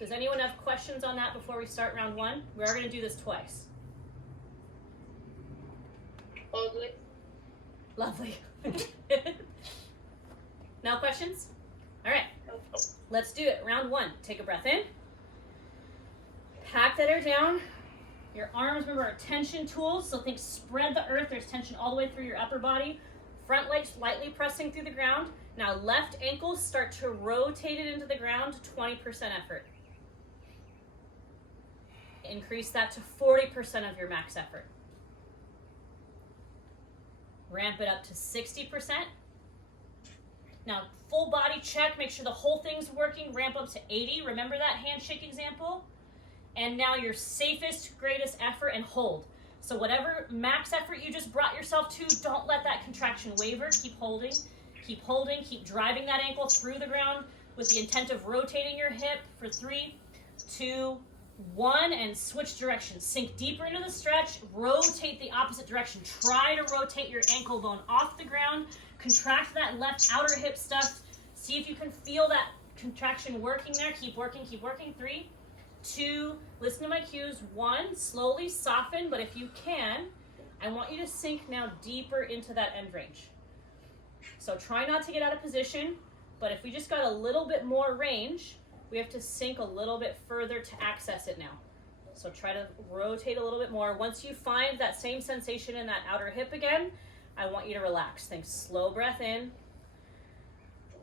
Does anyone have questions on that before we start round 1? We are going to do this twice. All good. Lovely. Now questions? All right, let's do it. Round 1, take a breath in. Pack that air down. Your arms, remember, are tension tools, so think spread the earth. There's tension all the way through your upper body. Front leg slightly pressing through the ground. Now left ankle, start to rotate it into the ground to 20% effort. Increase that to 40% of your max effort. Ramp it up to 60%. Now, full body check, make sure the whole thing's working, ramp up to 80. Remember that handshake example? And now your safest, greatest effort, and hold. So whatever max effort you just brought yourself to, don't let that contraction waver. Keep holding, keep driving that ankle through the ground with the intent of rotating your hip for 3, 2, 1, and switch directions. Sink deeper into the stretch, rotate the opposite direction. Try to rotate your ankle bone off the ground, contract that left outer hip stuff. See if you can feel that contraction working there. Keep working. 3, 2, listen to my cues. 1, slowly soften, but if you can, I want you to sink now deeper into that end range. So try not to get out of position, but if we just got a little bit more range, we have to sink a little bit further to access it now. So try to rotate a little bit more. Once you find that same sensation in that outer hip again, I want you to relax. Think slow breath in,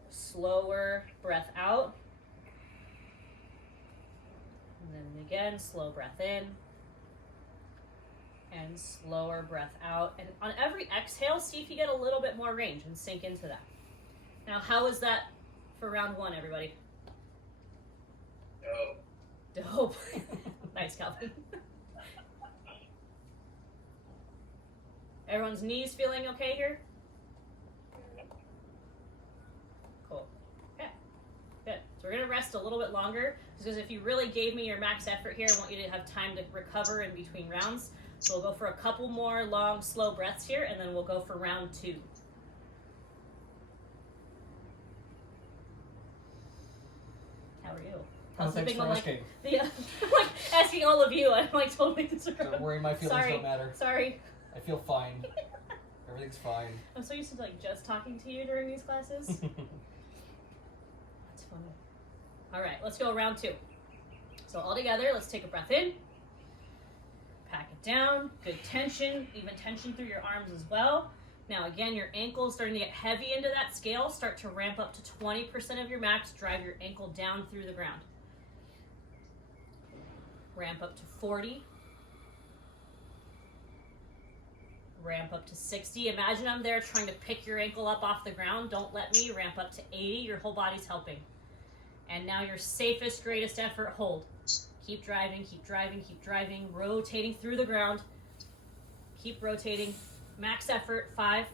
slower breath out. And then again, slow breath in. And slower breath out. And on every exhale, see if you get a little bit more range and sink into that. Now, how is that for round 1, everybody? Dope. Nice, Calvin. Everyone's knees feeling okay here? Cool. Okay. Good. So we're going to rest a little bit longer, because if you really gave me your max effort here, I want you to have time to recover in between rounds. So we'll go for a couple more long, slow breaths here, and then we'll go for round 2. How are you? Oh, thanks for asking. I'm like asking all of you. I'm like totally concerned. Don't worry, my feelings don't matter. Sorry. I feel fine. Everything's fine. I'm so used to like just talking to you during these classes. That's funny. All right, let's go round 2. So all together, let's take a breath in. Pack it down. Good tension, even tension through your arms as well. Now again, your ankle's starting to get heavy into that scale. Start to ramp up to 20% of your max. Drive your ankle down through the ground. Ramp up to 40. Ramp up to 60. Imagine I'm there trying to pick your ankle up off the ground. Don't let me. Ramp up to 80. Your whole body's helping. And now your safest, greatest effort, hold. Keep driving, keep driving, keep driving. Rotating through the ground. Keep rotating. Max effort. 5,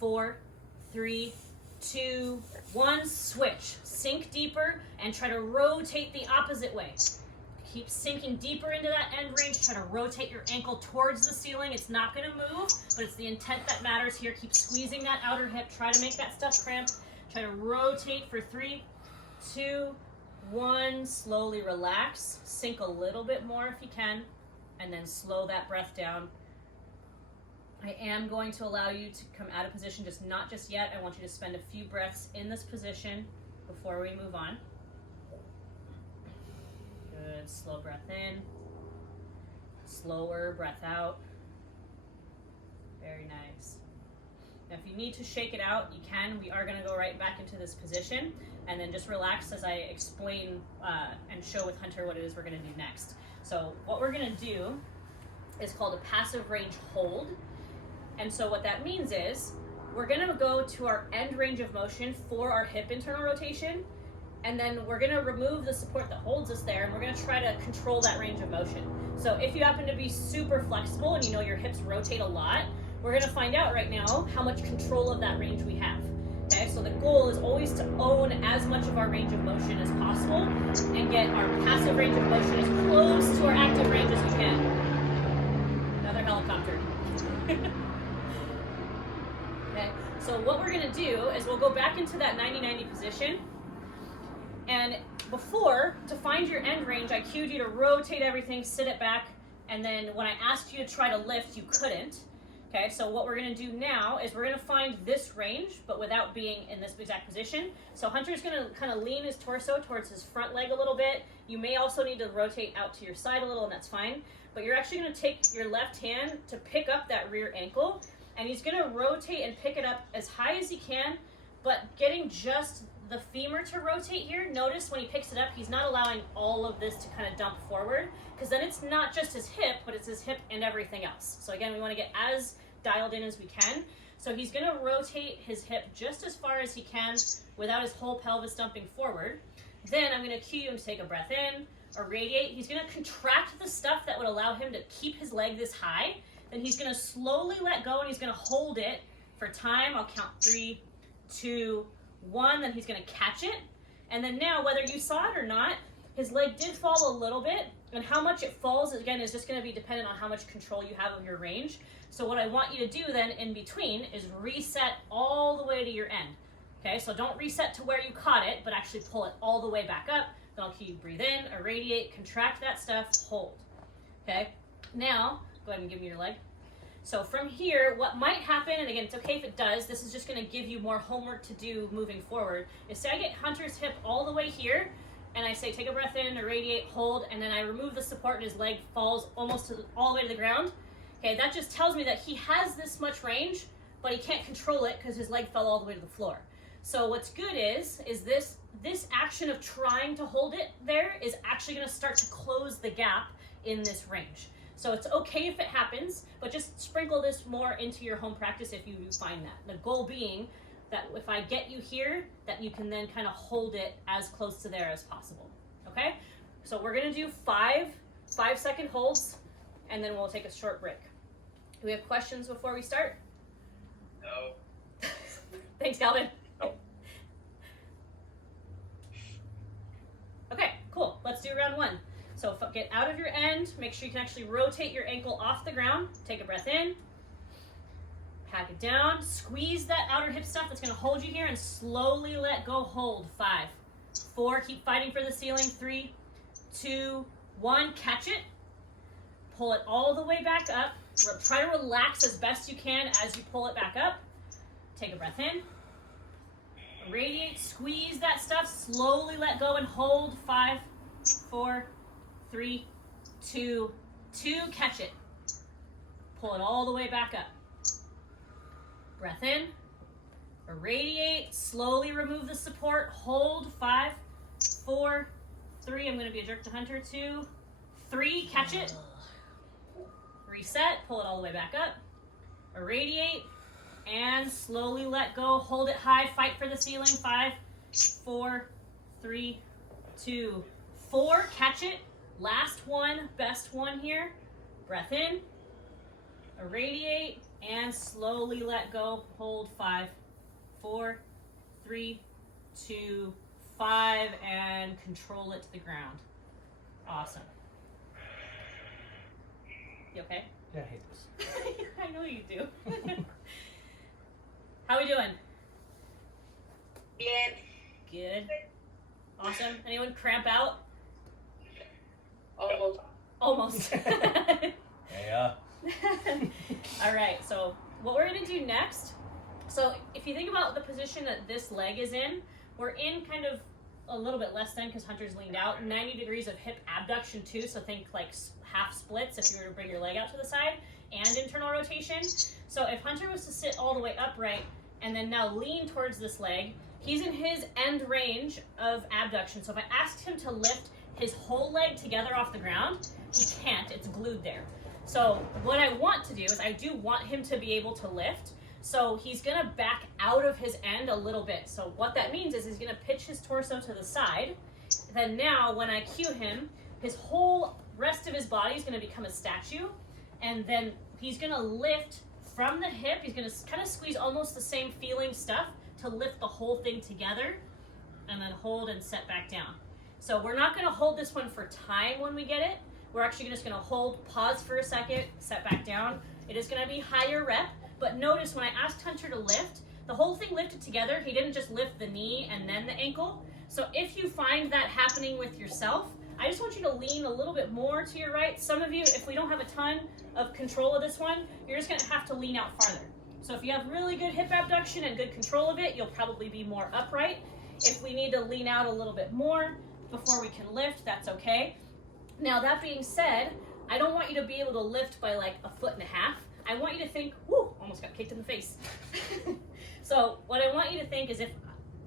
4, 3, 2, 1. Switch. Sink deeper and try to rotate the opposite way. Keep sinking deeper into that end range. Try to rotate your ankle towards the ceiling. It's not going to move, but it's the intent that matters here. Keep squeezing that outer hip. Try to make that stuff cramp. Try to rotate for 3, 2, 1. Slowly relax. Sink a little bit more if you can, and then slow that breath down. I am going to allow you to come out of position, just not just yet. I want you to spend a few breaths in this position before we move on. Good. Slow breath in. Slower breath out. Very nice. Now, if you need to shake it out, you can. We are going to go right back into this position, and then just relax as I explain and show with Hunter what it is we're going to do next. So what we're going to do is called a passive range hold. And so what that means is we're going to go to our end range of motion for our hip internal rotation, and then we're going to remove the support that holds us there, and we're going to try to control that range of motion. So if you happen to be super flexible and you know your hips rotate a lot, we're going to find out right now how much control of that range we have. Okay, so the goal is always to own as much of our range of motion as possible and get our passive range of motion as close to our active range as we can. Another helicopter. Okay, so what we're going to do is we'll go back into that 90-90 position. And before, to find your end range, I cued you to rotate everything, sit it back, and then when I asked you to try to lift, you couldn't. Okay, so what we're going to do now is we're going to find this range, but without being in this exact position. So Hunter's going to kind of lean his torso towards his front leg a little bit. You may also need to rotate out to your side a little, and that's fine. But you're actually going to take your left hand to pick up that rear ankle, and he's going to rotate and pick it up as high as he can, but getting just the femur to rotate here. Notice when he picks it up, he's not allowing all of this to kind of dump forward, because then it's not just his hip, but it's his hip and everything else. So again, we want to get as dialed in as we can. So he's going to rotate his hip just as far as he can without his whole pelvis dumping forward. Then I'm going to cue him to take a breath in or radiate. He's going to contract the stuff that would allow him to keep his leg this high. Then he's going to slowly let go, and he's going to hold it for time. I'll count 3, 2, 1. Then he's going to catch it. And then now, whether you saw it or not, his leg did fall a little bit. And how much it falls, again, is just going to be dependent on how much control you have of your range. So what I want you to do then in between is reset all the way to your end. Okay, so don't reset to where you caught it, but actually pull it all the way back up. Then I'll cue you breathe in, irradiate, contract that stuff, hold. Okay, now go ahead and give me your leg. So from here, what might happen, and again, it's okay if it does, this is just going to give you more homework to do moving forward, is say I get Hunter's hip all the way here, and I say take a breath in, irradiate, hold, and then I remove the support and his leg falls almost all the way to the ground. Okay, that just tells me that he has this much range, but he can't control it because his leg fell all the way to the floor. So what's good is this action of trying to hold it there is actually going to start to close the gap in this range. So it's okay if it happens, but just sprinkle this more into your home practice if you do find that. The goal being that if I get you here, that you can then kind of hold it as close to there as possible. Okay? So we're going to do 5-second holds, and then we'll take a short break. Do we have questions before we start? No. Thanks, Calvin. Okay, cool. Let's do round 1. So get out of your end. Make sure you can actually rotate your ankle off the ground. Take a breath in. Pack it down. Squeeze that outer hip stuff that's going to hold you here and slowly let go. Hold. 5, 4. Keep fighting for the ceiling. 3, 2, 1. Catch it. Pull it all the way back up. Try to relax as best you can as you pull it back up. Take a breath in. Radiate. Squeeze that stuff. Slowly let go and hold. 5, 4, 3, 2, 2. Catch it. Pull it all the way back up. Breath in. Radiate. Slowly remove the support. Hold. 5, 4, 3. I'm going to be a jerk to Hunter. 2, 3. Catch it. Reset. Pull it all the way back up. Radiate. And slowly let go. Hold it high. Fight for the ceiling. 5, 4, 3, 2, 4. Catch it. Last one. Best one here. Breath in. Irradiate. And slowly let go. Hold. 5, 4, 3, 2, 5. And control it to the ground. Awesome. You okay? Yeah, I hate this. I know you do. How we doing? Yeah. Good. Awesome. Anyone cramp out? Almost. Almost. Yeah. All right. So what we're going to do next, so if you think about the position that this leg is in, we're in kind of a little bit less than, because Hunter's leaned out, 90 degrees of hip abduction too. So think like half splits if you were to bring your leg out to the side, and internal rotation. So if Hunter was to sit all the way upright and then now lean towards this leg, he's in his end range of abduction. So if I asked him to lift his whole leg together off the ground, he can't. It's glued there. So what I want to do is I do want him to be able to lift. So he's going to back out of his end a little bit. So what that means is he's going to pitch his torso to the side. Then now when I cue him, his whole rest of his body is going to become a statue. And then he's going to lift from the hip. He's going to kind of squeeze almost the same feeling stuff to lift the whole thing together, and then hold and set back down. So we're not going to hold this one for time when we get it. We're actually just going to hold, pause for a second, set back down. It is going to be higher rep, but notice when I asked Hunter to lift, the whole thing lifted together. He didn't just lift the knee and then the ankle. So if you find that happening with yourself, I just want you to lean a little bit more to your right. Some of you, if we don't have a ton of control of this one, you're just going to have to lean out farther. So if you have really good hip abduction and good control of it, you'll probably be more upright. If we need to lean out a little bit more before we can lift, that's okay. Now that being said, I don't want you to be able to lift by like 1.5 feet. I want you to think, whoo, almost got kicked in the face. So what I want you to think is if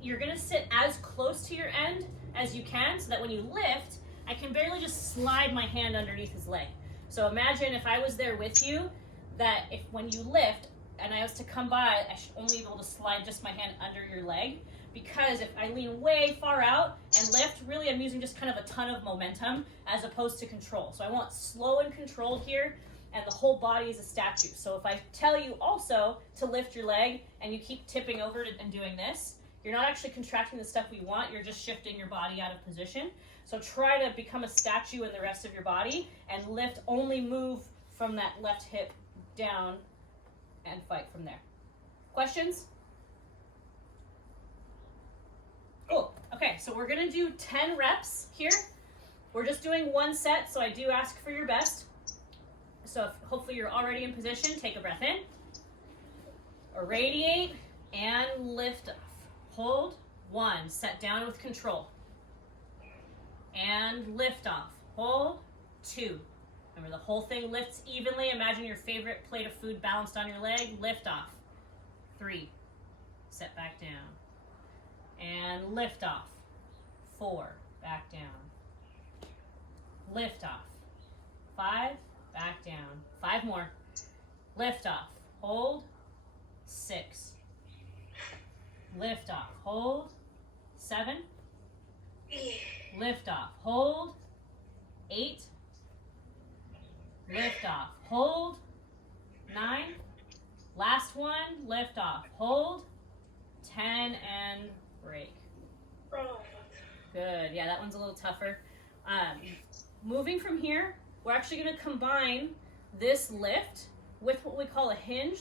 you're going to sit as close to your end as you can, so that when you lift, I can barely just slide my hand underneath his leg. So imagine if I was there with you, that if when you lift and I was to come by, I should only be able to slide just my hand under your leg. Because if I lean way far out and lift, really I'm using just kind of a ton of momentum as opposed to control. So I want slow and controlled here, and the whole body is a statue. So if I tell you also to lift your leg and you keep tipping over and doing this, you're not actually contracting the stuff we want, you're just shifting your body out of position. So try to become a statue in the rest of your body and lift, only move from that left hip down and fight from there. Questions? Cool. Okay, so we're gonna do 10 reps here. We're just doing one set, so I do ask for your best. So if hopefully you're already in position, take a breath in. Irradiate and lift off. Hold. 1. Set down with control. And lift off. Hold. 2. Remember, the whole thing lifts evenly. Imagine your favorite plate of food balanced on your leg. Lift off. 3. Set back down. And lift off. 4, back down. Lift off. 5, back down. 5 more. Lift off. Hold. 6. Lift off. Hold. 7. Lift off. Hold. 8. Lift off. Hold. 9. Last one. Lift off. Hold. 10 and break. Good. Yeah, that one's a little tougher. Moving from here, we're actually going to combine this lift with what we call a hinge.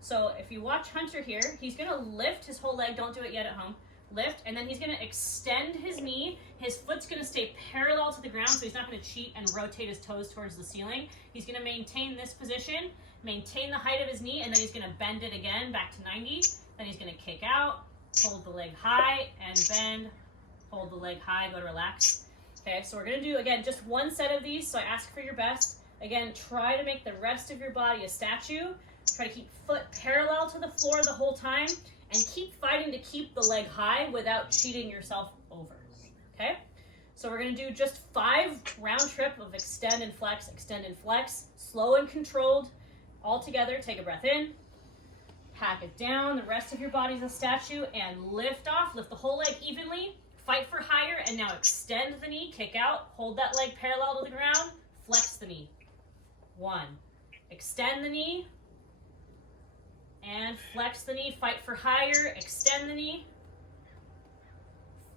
So if you watch Hunter here, he's going to lift his whole leg. Don't do it yet at home. Lift, and then he's going to extend his knee. His foot's going to stay parallel to the ground, so he's not going to cheat and rotate his toes towards the ceiling. He's going to maintain this position, maintain the height of his knee, and then he's going to bend it again back to 90. Then he's going to kick out, hold the leg high, and bend. Hold the leg high, go to relax. Okay, so we're going to do, again, just one set of these, so I ask for your best. Again, try to make the rest of your body a statue. Try to keep foot parallel to the floor the whole time, and keep fighting to keep the leg high without cheating yourself over. Okay? So we're going to do just 5 round trip of extend and flex, slow and controlled. All together, take a breath in, pack it down, the rest of your body's a statue, and lift off, lift the whole leg evenly. Fight for higher, and now extend the knee, kick out, hold that leg parallel to the ground, flex the knee. 1. Extend the knee, and flex the knee, fight for higher, extend the knee,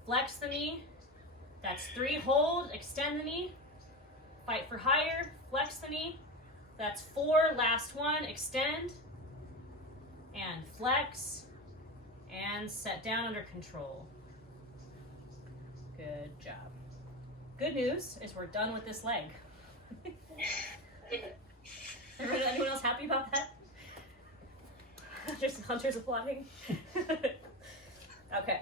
flex the knee. That's 3, hold, extend the knee, fight for higher, flex the knee. That's 4, last one, extend, and flex, and set down under control. Good job. Good news is we're done with this leg. Anyone else happy about that? Hunter's applauding. Okay,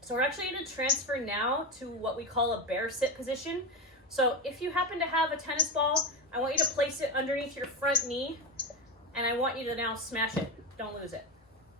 so we're actually going to transfer now to what we call a bear sit position. So if you happen to have a tennis ball, I want you to place it underneath your front knee, and I want you to now smash it. Don't lose it.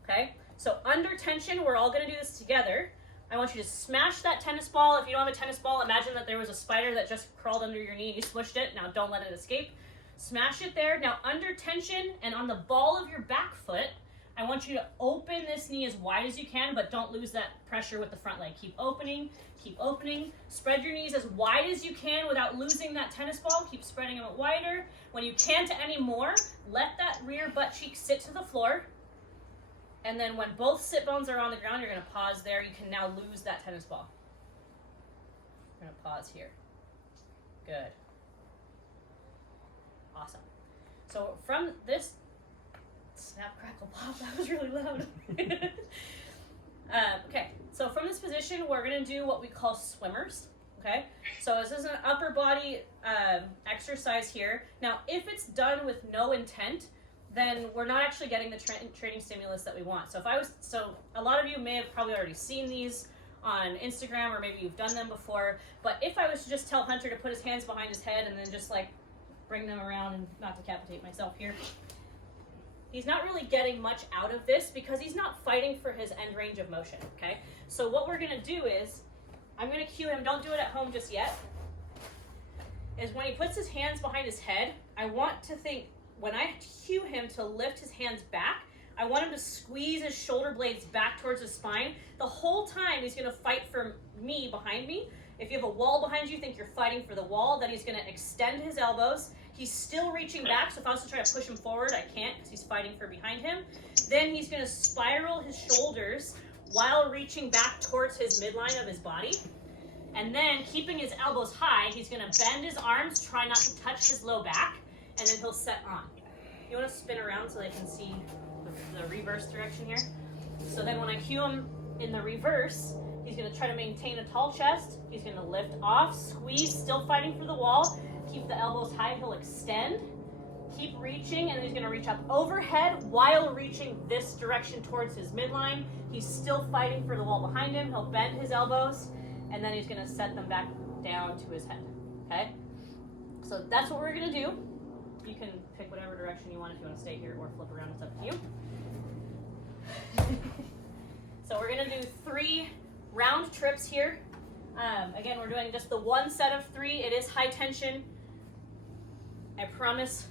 Okay? So under tension, we're all going to do this together. I want you to smash that tennis ball. If you don't have a tennis ball, imagine that there was a spider that just crawled under your knee and you smushed it. Now don't let it escape. Smash it there. Now under tension and on the ball of your back foot, I want you to open this knee as wide as you can, but don't lose that pressure with the front leg. Keep opening, keep opening. Spread your knees as wide as you can without losing that tennis ball. Keep spreading them wider. When you can't anymore, let that rear butt cheek sit to the floor. And then when both sit bones are on the ground, you're going to pause there. You can now lose that tennis ball. I'm going to pause here. Good. Awesome. So from this, snap, crackle, pop, that was really loud. Okay, so from this position, we're going to do what we call swimmers. Okay, so this is an upper body exercise here. Now, if it's done with no intent, then we're not actually getting the training stimulus that we want. So a lot of you may have probably already seen these on Instagram, or maybe you've done them before. But if I was to just tell Hunter to put his hands behind his head and then just like bring them around and not decapitate myself here, he's not really getting much out of this because he's not fighting for his end range of motion, okay? So what we're gonna do is, I'm gonna cue him, don't do it at home just yet, is when he puts his hands behind his head, I want to think, when I cue him to lift his hands back, I want him to squeeze his shoulder blades back towards his spine. The whole time he's gonna fight for me behind me. If you have a wall behind you, think you're fighting for the wall, then he's gonna extend his elbows. He's still reaching back, so if I was to try to push him forward, I can't because he's fighting for behind him. Then he's gonna spiral his shoulders while reaching back towards his midline of his body. And then, keeping his elbows high, he's gonna bend his arms, try not to touch his low back, and then he'll set on. You wanna spin around so they can see the reverse direction here? So then when I cue him in the reverse, he's gonna try to maintain a tall chest. He's gonna lift off, squeeze, still fighting for the wall. Keep the elbows high, he'll extend. Keep reaching, and he's gonna reach up overhead while reaching this direction towards his midline. He's still fighting for the wall behind him. He'll bend his elbows, and then he's gonna set them back down to his head, okay? So that's what we're gonna do. You can pick whatever direction you want if you wanna stay here or flip around, it's up to you. So we're gonna do 3 round trips here Again, we're doing just the one set of 3. It is high tension. I promise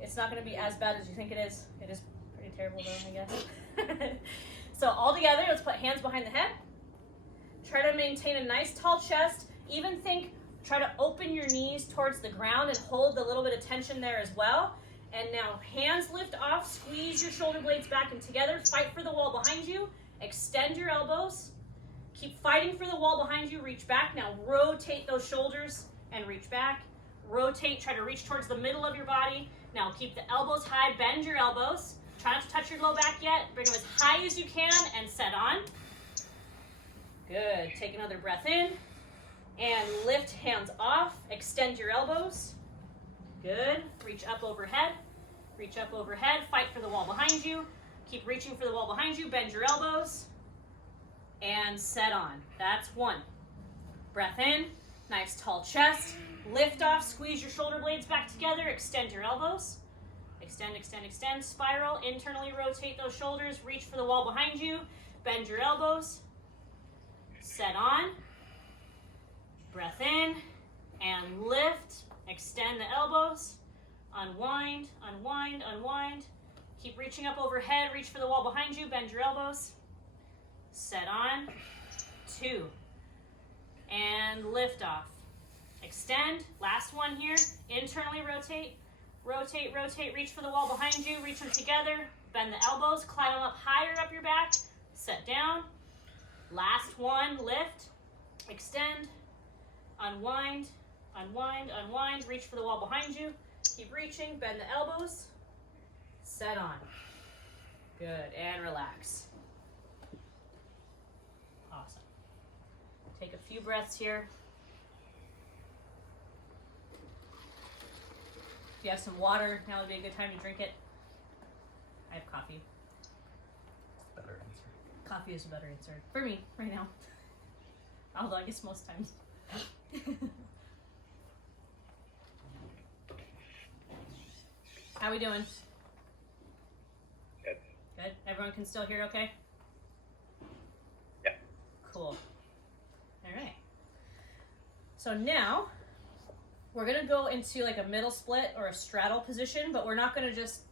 it's not going to be as bad as you think it is. It is pretty terrible though, I guess. So all together, let's put hands behind the head. Try to maintain a nice tall chest. Even try to open your knees towards the ground and hold a little bit of tension there as well. And now hands lift off, squeeze your shoulder blades back and together. Fight for the wall behind you. Extend your elbows. Keep fighting for the wall behind you. Reach back. Now rotate those shoulders and reach back. Rotate. Try to reach towards the middle of your body. Now keep the elbows high. Bend your elbows. Try not to touch your low back yet. Bring them as high as you can and set on. Good. Take another breath in. And lift hands off. Extend your elbows. Good. Reach up overhead. Reach up overhead. Fight for the wall behind you. Keep reaching for the wall behind you. Bend your elbows. And set on. That's 1. Breath in. Nice tall chest. Lift off. Squeeze your shoulder blades back together. Extend your elbows. Extend, extend, extend. Spiral. Internally rotate those shoulders. Reach for the wall behind you. Bend your elbows. Set on. Breath in. And lift. Extend the elbows. Unwind, unwind, unwind. Keep reaching up overhead. Reach for the wall behind you. Bend your elbows. Set on. 2. And lift off. Extend. Last one here. Internally rotate. Rotate, rotate. Reach for the wall behind you. Reach them together. Bend the elbows. Climb them up higher up your back. Set down. Last one. Lift. Extend. Unwind. Unwind, unwind. Reach for the wall behind you. Keep reaching. Bend the elbows. Set on. Good. And relax. Awesome. Take a few breaths here. If you have some water, now would be a good time to drink it. I have coffee. Better answer. Coffee is a better answer. For me, right now. Although I guess most times. How we doing? Good. Good? Everyone can still hear okay? Yeah. Cool. All right. So now, we're going to go into like a middle split or a straddle position, but we're not going to just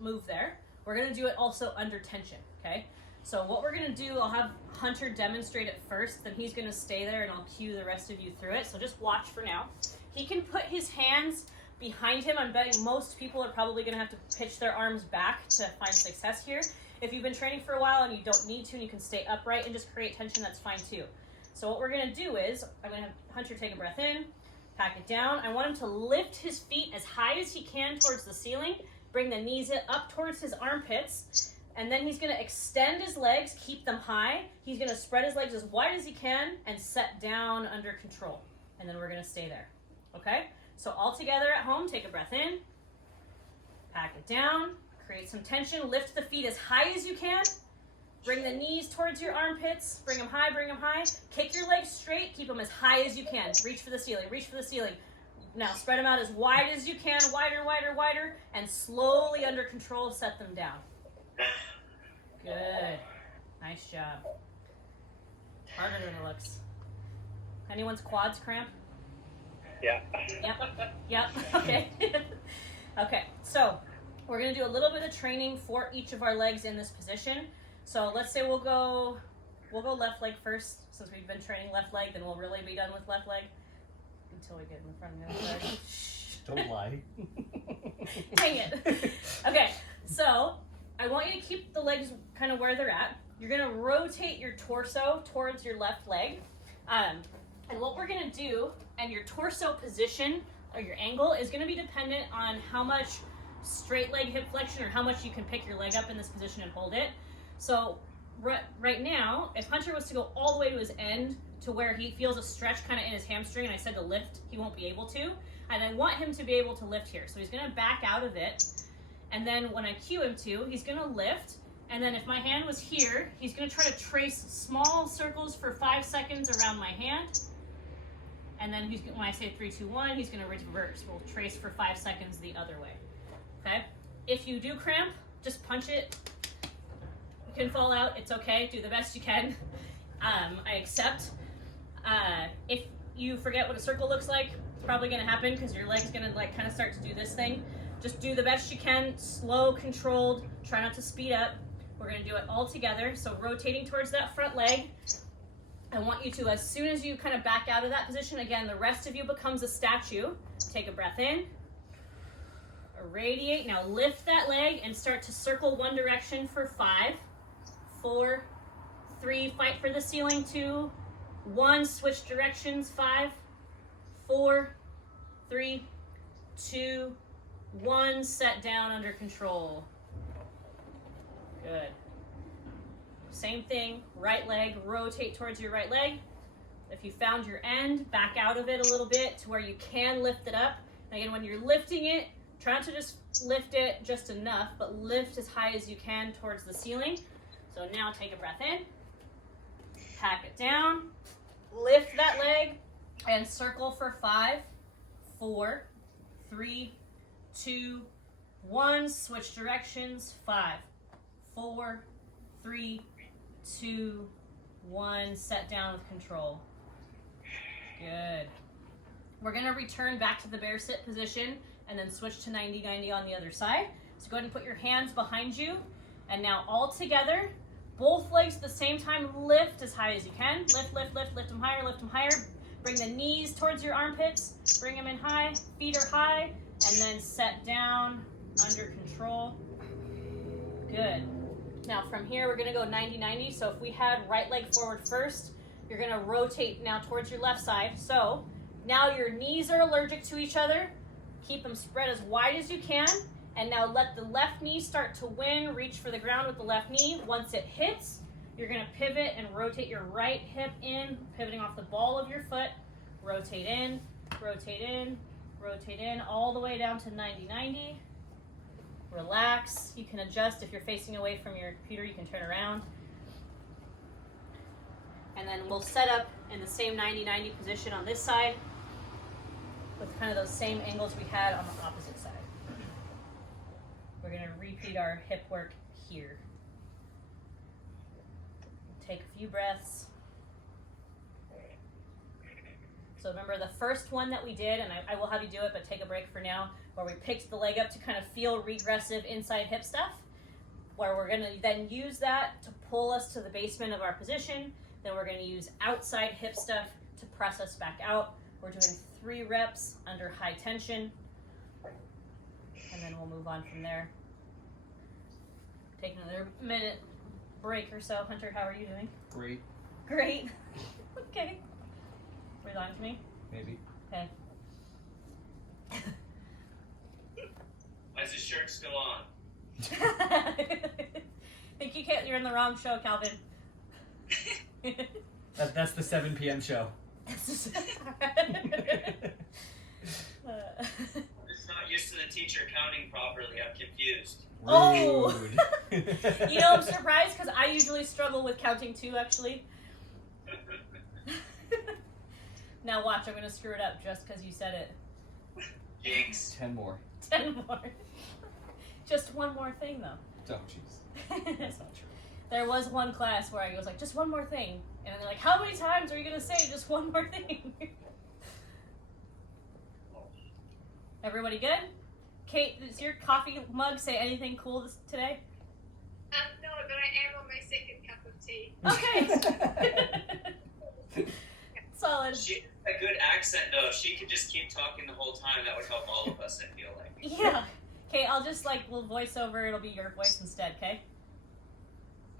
move there. We're going to do it also under tension, okay? So what we're going to do, I'll have Hunter demonstrate it first, then he's going to stay there and I'll cue the rest of you through it. So just watch for now. He can put his hands behind him. I'm betting most people are probably going to have to pitch their arms back to find success here. If you've been training for a while and you don't need to and you can stay upright and just create tension, that's fine too. So what we're going to do is, I'm going to have Hunter take a breath in, pack it down. I want him to lift his feet as high as he can towards the ceiling, bring the knees up towards his armpits, and then he's going to extend his legs, keep them high. He's going to spread his legs as wide as he can and set down under control. And then we're going to stay there. Okay? So all together at home, take a breath in, pack it down, create some tension, lift the feet as high as you can, bring the knees towards your armpits, bring them high, kick your legs straight, keep them as high as you can, reach for the ceiling. Now spread them out as wide as you can, wider, wider, wider, and slowly under control, set them down. Good. Nice job. Harder than it looks. Anyone's quads cramp? Yeah. Yep. Okay. Okay. So we're gonna do a little bit of training for each of our legs in this position. So let's say we'll go left leg first, since we've been training left leg. Then we'll really be done with left leg until we get in front of the other side. Don't lie. Dang it. Okay. So I want you to keep the legs kind of where they're at. You're gonna rotate your torso towards your left leg. And what we're gonna do, and your torso position or your angle is gonna be dependent on how much straight leg hip flexion or how much you can pick your leg up in this position and hold it. So right now, if Hunter was to go all the way to his end to where he feels a stretch kind of in his hamstring, and I said to lift, he won't be able to. And I want him to be able to lift here. So he's gonna back out of it. And then when I cue him to, he's gonna lift. And then if my hand was here, he's gonna try to trace small circles for 5 seconds around my hand. And then when I say 3, 2, 1, he's gonna reverse. We'll trace for 5 seconds the other way, okay? If you do cramp, just punch it. You can fall out, it's okay, do the best you can. I accept. you forget what a circle looks like, it's probably gonna happen because your leg's gonna like kind of start to do this thing. Just do the best you can, slow, controlled, try not to speed up. We're gonna do it all together. So rotating towards that front leg. I want you to, as soon as you kind of back out of that position, again, the rest of you becomes a statue. Take a breath in. Radiate. Now lift that leg and start to circle one direction for 5, 4, 3, fight for the ceiling, 2, 1, switch directions, 5, 4, 3, 2, 1, set down under control. Good. Same thing, right leg, rotate towards your right leg. If you found your end, back out of it a little bit to where you can lift it up. And again, when you're lifting it, try not to just lift it just enough, but lift as high as you can towards the ceiling. So now take a breath in, pack it down, lift that leg, and circle for 5, 4, 3, 2, 1, switch directions, 5, 4, 3, 2, 1, set down with control. Good. We're gonna return back to the bear sit position and then switch to 90-90 on the other side. So go ahead and put your hands behind you. And now all together, both legs at the same time, lift as high as you can. Lift, lift, lift, lift them higher, lift them higher. Bring the knees towards your armpits, bring them in high, feet are high, and then set down under control. Good. Now from here, we're gonna go 90-90. So if we had right leg forward first, you're gonna rotate now towards your left side. So now your knees are allergic to each other. Keep them spread as wide as you can. And now let the left knee start to win. Reach for the ground with the left knee. Once it hits, you're gonna pivot and rotate your right hip in, pivoting off the ball of your foot. Rotate in, rotate in, rotate in, all the way down to 90-90. Relax. You can adjust. If you're facing away from your computer, you can turn around. And then we'll set up in the same 90-90 position on this side with kind of those same angles we had on the opposite side. We're going to repeat our hip work here. Take a few breaths. So remember the first one that we did, and I will have you do it, but take a break for now, where we picked the leg up to kind of feel regressive inside hip stuff, where we're going to then use that to pull us to the basement of our position. Then we're going to use outside hip stuff to press us back out. We're doing 3 reps under high tension, and then we'll move on from there. Take another minute break or so. Hunter, how are you doing? Great. Great. Okay. Breathe on to me. Maybe. Okay. Why is his shirt still on? Think you can't. You're in the wrong show, Calvin. That's the 7 p.m. show. It's not used to the teacher counting properly. I'm confused. Oh! Rude. You know, I'm surprised because I usually struggle with counting too, actually. Now watch, I'm going to screw it up just because you said it. Jinx. 10 more. 10 more. Just one more thing, though. Oh, jeez. That's not true. There was one class where I was like, just one more thing. And they're like, how many times are you going to say just one more thing? Everybody good? Kate, does your coffee mug say anything cool today? No, but I am on my second cup of tea. Okay. Solid. She has a good accent, though. If she could just keep talking the whole time, that would help all of us, I feel like. Yeah. Okay, I'll just we'll voice over, it'll be your voice instead, okay?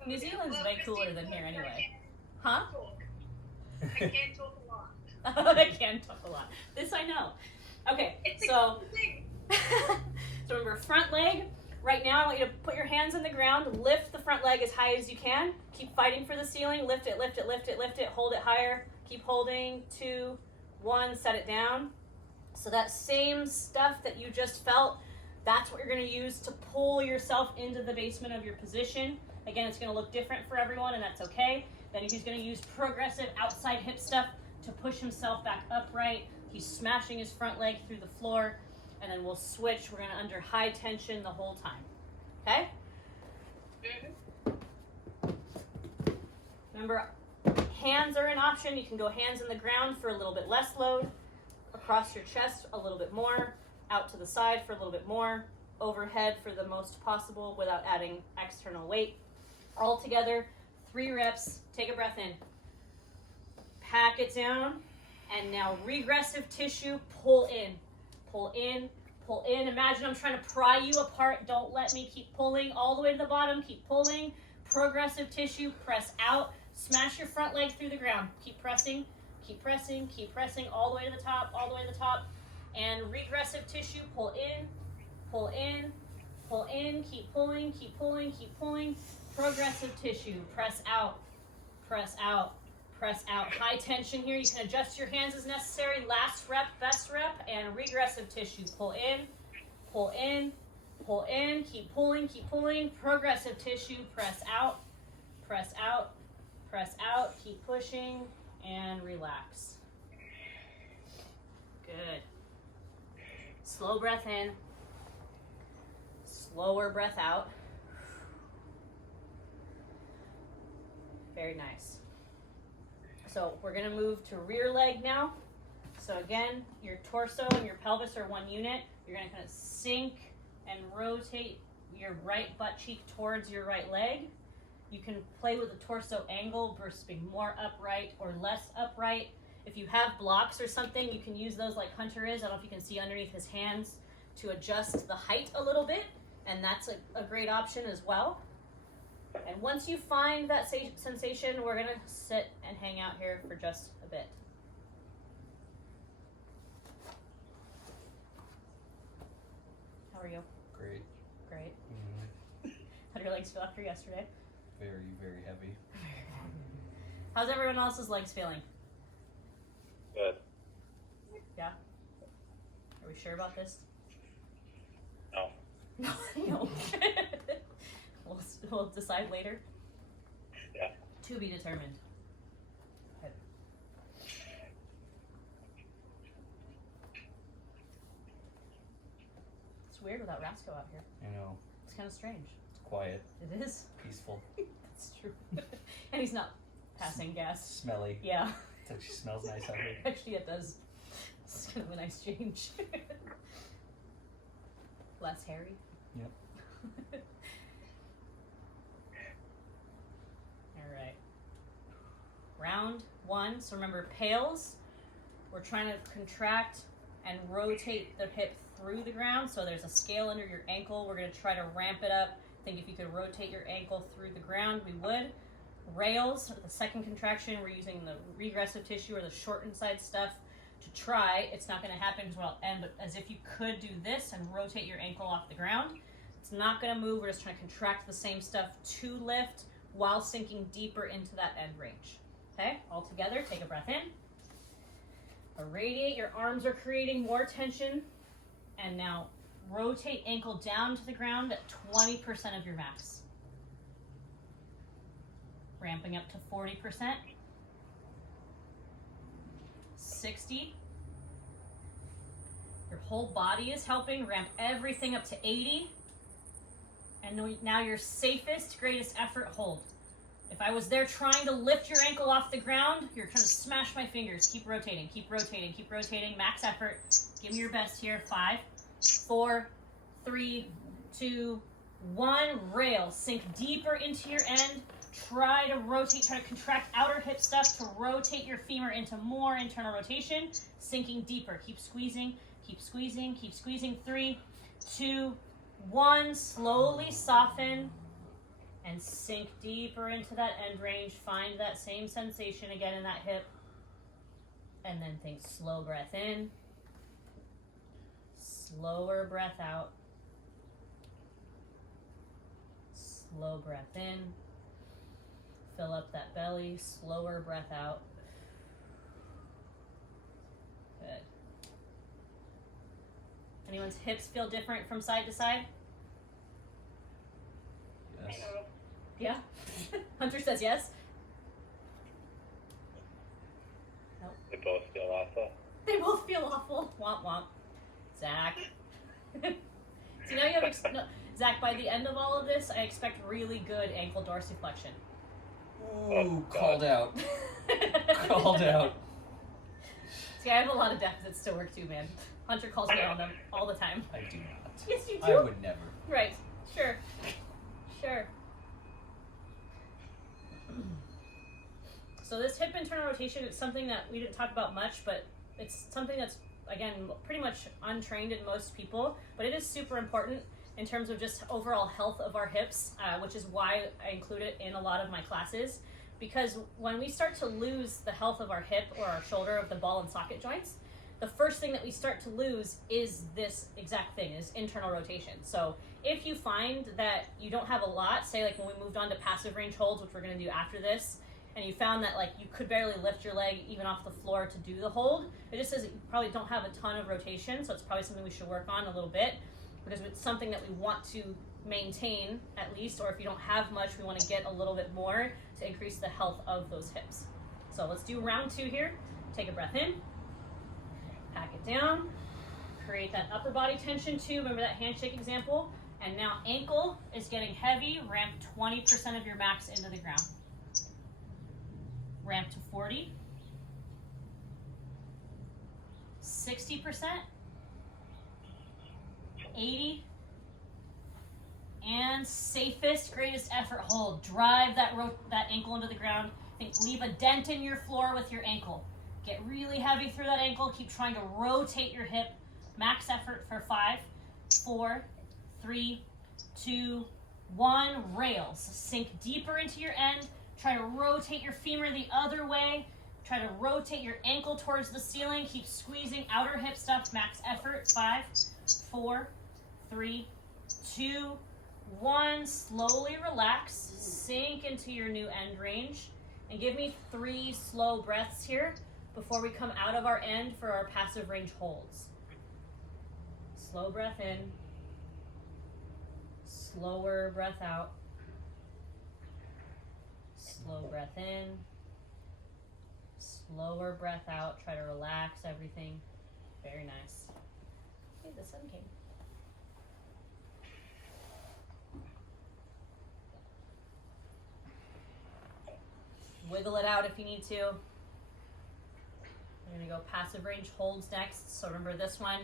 New Zealand's Well, way cooler Christine, than here I anyway. can't Huh? talk. I can't talk a lot. I can talk a lot. This I know. Okay, It's so a thing. so remember, front leg. Right now, I want you to put your hands on the ground, lift the front leg as high as you can. Keep fighting for the ceiling. Lift it, lift it, lift it, lift it. Hold it higher. Keep holding. 2, 1, set it down. So that same stuff that you just felt, that's what you're going to use to pull yourself into the basement of your position. Again, it's going to look different for everyone, and that's okay. Then he's going to use progressive outside hip stuff to push himself back upright. He's smashing his front leg through the floor, and then we'll switch. We're going to under high tension the whole time. Okay? Remember, Hands are an option. You can go hands in the ground for a little bit less load, across your chest a little bit more, out to the side for a little bit more, overhead for the most possible without adding external weight. All together, 3 reps. Take a breath in. Pack it down. And now regressive tissue, pull in. Pull in, pull in. Imagine I'm trying to pry you apart. Don't let me. Keep pulling all the way to the bottom. Keep pulling. Progressive tissue, press out. Smash your front leg through the ground. Keep pressing, keep pressing, keep pressing all the way to the top, all the way to the top. And regressive tissue, pull in, pull in, pull in. Keep pulling, keep pulling, keep pulling. Progressive tissue, press out, press out. Press out. High tension here. You can adjust your hands as necessary. Last rep, best rep, and regressive tissue. Pull in, pull in, pull in. Keep pulling, keep pulling. Progressive tissue. Press out, press out, press out. Keep pushing and relax. Good. Slow breath in. Slower breath out. Very nice. So we're going to move to rear leg now. So again, your torso and your pelvis are one unit. You're going to kind of sink and rotate your right butt cheek towards your right leg. You can play with the torso angle versus being more upright or less upright. If you have blocks or something, you can use those like Hunter is. I don't know if you can see underneath his hands to adjust the height a little bit. And that's a great option as well. And once you find that sensation, we're going to sit and hang out here for just a bit. How are you? Great. Great. Mm-hmm. How do your legs feel after yesterday? Very, very heavy. How's everyone else's legs feeling? Good. Yeah? Are we sure about this? No. No. We'll decide later. Yeah. To be determined. Okay. It's weird without Rasco out here. I know. It's kind of strange. It's quiet, It is. peaceful, That's true. And he's not passing gas. smelly. Yeah. It actually smells nice out here. Actually, it does. It's kind of a nice change. Less hairy. Yep. All right. Round 1. So remember, pails. We're trying to contract and rotate the hip through the ground. So there's a scale under your ankle. We're going to try to ramp it up. I think if you could rotate your ankle through the ground, we would. Rails, the second contraction, we're using the regressive tissue or the shortened side stuff to try. It's not going to happen as well end, but as if you could do this and rotate your ankle off the ground. It's not going to move. We're just trying to contract the same stuff to lift while sinking deeper into that end range. Okay, all together, take a breath in. Irradiate, your arms are creating more tension. And now rotate ankle down to the ground at 20% of your max. Ramping up to 40%. 60. Your whole body is helping. Ramp everything up to 80. And now your safest, greatest effort, hold. If I was there trying to lift your ankle off the ground, you're trying to smash my fingers. Keep rotating, keep rotating, keep rotating. Max effort. Give me your best here. 5, 4, 3, 2, 1. Rail. Sink deeper into your end. Try to rotate, try to contract outer hip stuff to rotate your femur into more internal rotation. Sinking deeper. Keep squeezing, keep squeezing, keep squeezing. 3, 2, 1. Slowly soften and sink deeper into that end range. Find that same sensation again in that hip. And then think slow breath in. Slower breath out. Slow breath in. Fill up that belly. Slower breath out. Good. Anyone's hips feel different from side to side? Yes. Yeah? Hunter says yes. Nope. They both feel awful. They both feel awful. Womp womp. Zach. See, now you have... no, Zach, by the end of all of this, I expect really good ankle dorsiflexion. Ooh, called out. Called out. See, I have a lot of deficits to work too, man. Hunter calls me on them all the time. I do not. Yes, you I do. would never. Right. Sure. Sure. So this hip internal rotation is something that we didn't talk about much, but it's something that's, again, pretty much untrained in most people, but it is super important in terms of just overall health of our hips, which is why I include it in a lot of my classes. Because when we start to lose the health of our hip or our shoulder, of the ball and socket joints, the first thing that we start to lose is this exact thing, is internal rotation. So if you find that you don't have a lot, say like when we moved on to passive range holds, which we're gonna do after this, and you found that like you could barely lift your leg even off the floor to do the hold, it just says that you probably don't have a ton of rotation, so it's probably something we should work on a little bit, because it's something that we want to maintain at least, or if you don't have much, we want to get a little bit more to increase the health of those hips. So let's do round 2 here. Take a breath in, pack it down, create that upper body tension too. Remember that handshake example? And now ankle is getting heavy. Ramp 20% of your max into the ground. Ramp to 40, 60%, 80, and safest, greatest effort hold. Drive that ankle into the ground. Leave a dent in your floor with your ankle. Get really heavy through that ankle. Keep trying to rotate your hip. Max effort for 5, 4, 3, 2, 1. Rails. Sink deeper into your end. Try to rotate your femur the other way. Try to rotate your ankle towards the ceiling. Keep squeezing outer hip stuff. Max effort. 5, 4, 3, 2, 1. Slowly relax. Sink into your new end range. And give me 3 slow breaths here before we come out of our end for our passive range holds. Slow breath in. Slower breath out. Slow breath in. Slower breath out. Try to relax everything. Very nice. Okay, the sun came. Wiggle it out if you need to. We're going to go passive range holds next. So remember this one,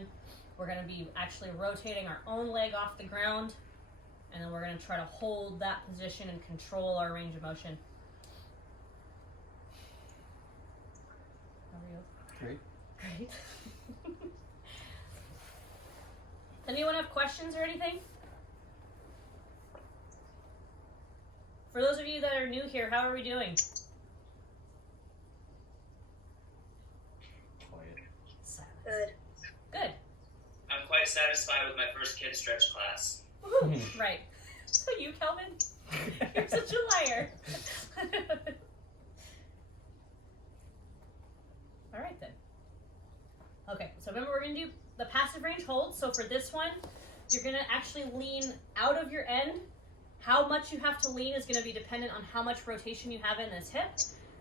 we're going to be actually rotating our own leg off the ground. And then we're going to try to hold that position and control our range of motion. How are you? Great. Great. Anyone have questions or anything? For those of you that are new here, how are we doing? Quiet. Good. Good. I'm quite satisfied with my first kid stretch class. Woo-hoo. Right. So you, Kelvin? You're such a liar. All right then. Okay, so remember we're going to do the passive range hold. So for this one, you're going to actually lean out of your end. How much you have to lean is going to be dependent on how much rotation you have in this hip.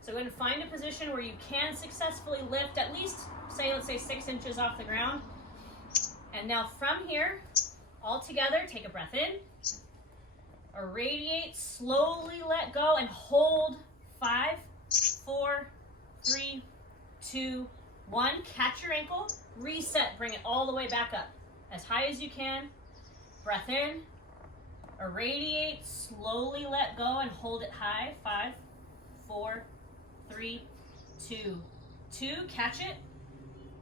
So go ahead and find a position where you can successfully lift at least, let's say 6 inches off the ground. And now from here, all together, take a breath in. Irradiate, slowly let go, and hold. 5, 4, 3, 2, 1. Catch your ankle, reset, bring it all the way back up. As high as you can. Breath in. Irradiate, slowly let go, and hold it high. 5, 4, 3, 2, 2. Catch it.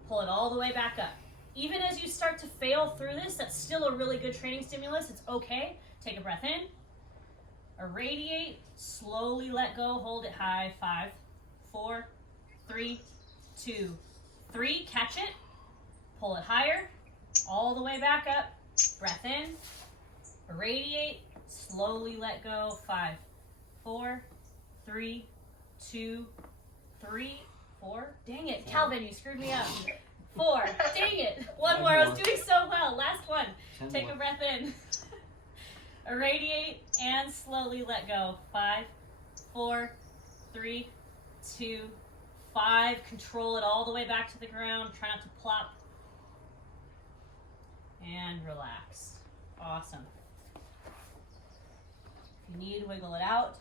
Pull it all the way back up. Even as you start to fail through this, that's still a really good training stimulus. It's okay. Take a breath in. Irradiate, slowly let go, hold it high. 5, 4, 3, 2, 3. Catch it. Pull it higher. All the way back up. Breath in. Irradiate, slowly let go. 5, 4, 3, 2, 3, 4. Dang it, Calvin, you screwed me up. 4. Dang it. One more. I was doing so well. Last one. Take a breath in. Irradiate and slowly let go. 5, 4, 3, 2, 5. Control it all the way back to the ground. Try not to plop. And relax. Awesome. If you need, wiggle it out.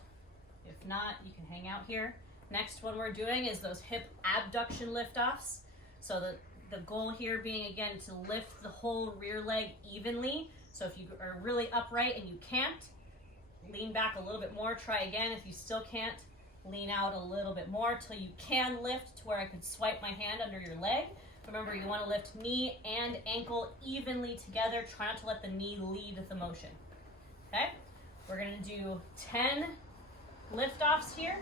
If not, you can hang out here. Next one we're doing is those hip abduction liftoffs. So the goal here being, again, to lift the whole rear leg evenly. So if you are really upright and you can't, lean back a little bit more. Try again. If you still can't, lean out a little bit more till you can lift to where I could swipe my hand under your leg. Remember, you want to lift knee and ankle evenly together. Try not to let the knee lead the motion. Okay? We're going to do 10 lift-offs here.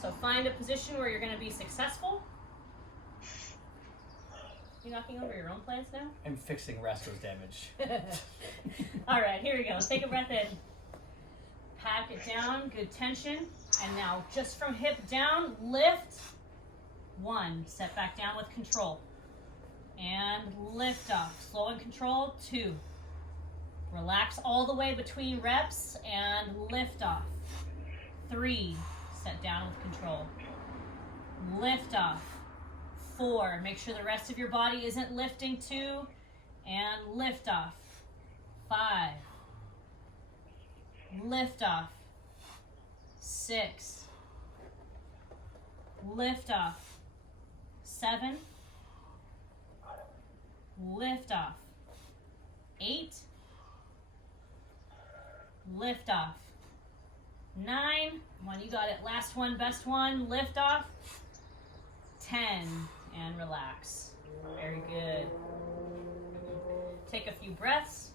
So find a position where you're going to be successful. You knocking over your own plants now? I'm fixing Rasco's damage. All right, here we go. Take a breath in. Pack it down, good tension. And now just from hip down, lift. 1, set back down with control. And lift off, slow and control. 2. Relax all the way between reps and lift off. 3, set down with control. Lift off. 4, make sure the rest of your body isn't lifting. 2, and lift off. 5, lift off. 6, lift off. 7, lift off. 8, lift off. 9, come on, you got it. Last one, best one, lift off. 10, and relax. Very good. Take a few breaths.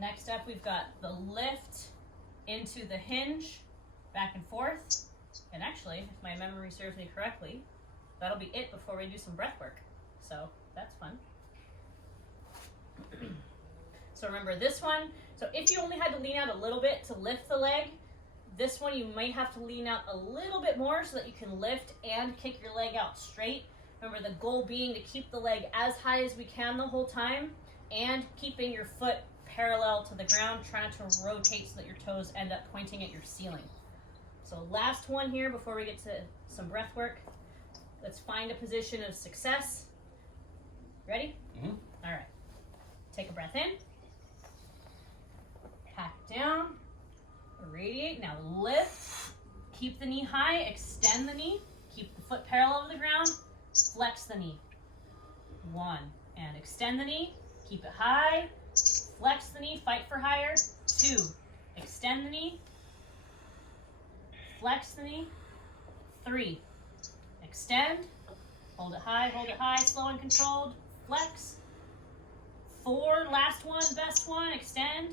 Next up, we've got the lift into the hinge, back and forth. And actually, if my memory serves me correctly, that'll be it before we do some breath work. So that's fun. So remember this one. So if you only had to lean out a little bit to lift the leg, this one you might have to lean out a little bit more so that you can lift and kick your leg out straight. Remember the goal being to keep the leg as high as we can the whole time and keeping your foot parallel to the ground, trying to rotate so that your toes end up pointing at your ceiling. So last one here before we get to some breath work. Let's find a position of success. Ready? Mm-hmm. All right. Take a breath in. Pack down. Radiate. Now lift. Keep the knee high. Extend the knee. Keep the foot parallel to the ground. Flex the knee. 1. And extend the knee. Keep it high. Flex the knee. Fight for higher. 2. Extend the knee. Flex the knee. 3. Extend. Hold it high, slow and controlled. Flex. 4, last one, best one. Extend.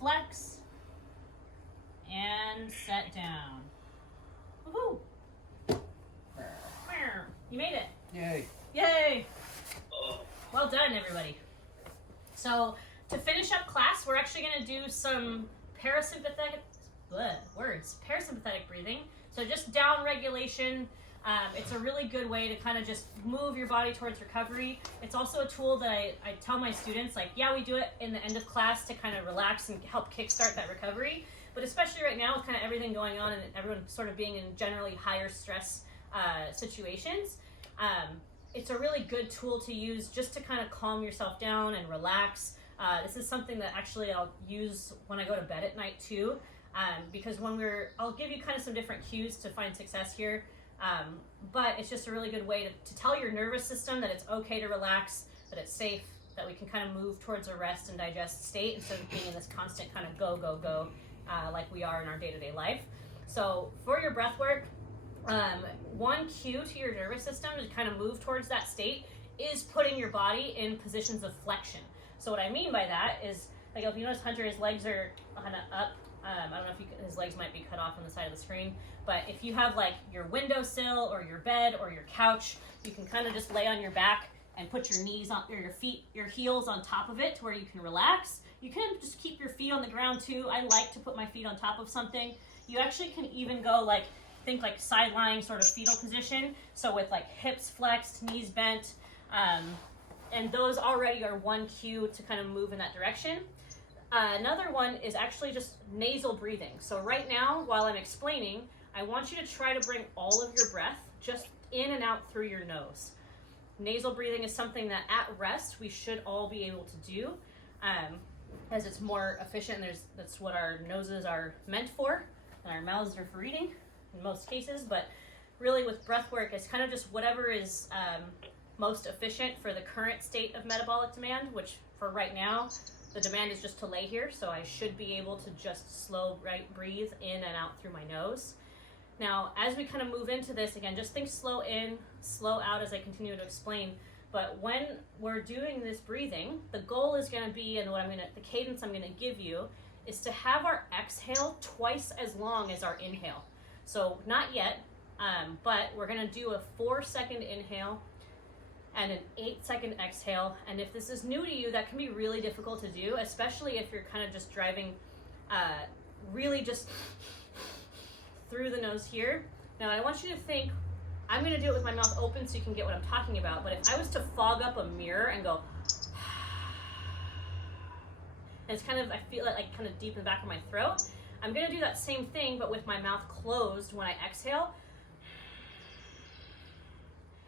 Flex. And set down. Woohoo! You made it. Yay. Yay! Oh, Well done, everybody. So, to finish up class, we're actually going to do some parasympathetic breathing. So just down regulation. It's a really good way to kind of just move your body towards recovery. It's also a tool that I tell my students, like, yeah, we do it in the end of class to kind of relax and help kickstart that recovery. But especially right now with kind of everything going on and everyone sort of being in generally higher stress situations, it's a really good tool to use just to kind of calm yourself down and relax. This is something that actually I'll use when I go to bed at night too, because I'll give you kind of some different cues to find success here, but it's just a really good way to tell your nervous system that it's okay to relax, that it's safe, that we can kind of move towards a rest and digest state instead of being in this constant kind of go, like we are in our day-to-day life. So for your breath work, one cue to your nervous system to kind of move towards that state is putting your body in positions of flexion. So what I mean by that is, like, if you notice Hunter, his legs are kind of up. I don't know if his legs might be cut off on the side of the screen, but if you have like your windowsill or your bed or your couch, you can kind of just lay on your back and put your knees on, or your heels on top of it to where you can relax. You can just keep your feet on the ground too. I like to put my feet on top of something. You actually can even go think like side lying sort of fetal position. So with like hips flexed, knees bent, and those already are one cue to kind of move in that direction. Another one is actually just nasal breathing. So right now, while I'm explaining, I want you to try to bring all of your breath just in and out through your nose. Nasal breathing is something that at rest we should all be able to do. as it's more efficient. That's what our noses are meant for, and our mouths are for eating in most cases. But really, with breath work, it's kind of just whatever is most efficient for the current state of metabolic demand, which for right now, the demand is just to lay here, so I should be able to just breathe in and out through my nose. Now, as we kind of move into this, again, just think slow in, slow out as I continue to explain. But when we're doing this breathing, the goal is going to be, and the cadence I'm going to give you, is to have our exhale twice as long as our inhale. So not yet, but we're going to do a 4-second inhale and an 8-second exhale. And if this is new to you, that can be really difficult to do, especially if you're kind of just driving really just through the nose here. Now I want you to think, I'm going to do it with my mouth open so you can get what I'm talking about, but if I was to fog up a mirror and go, and it's kind of, I feel it like kind of deep in the back of my throat, I'm going to do that same thing but with my mouth closed when I exhale.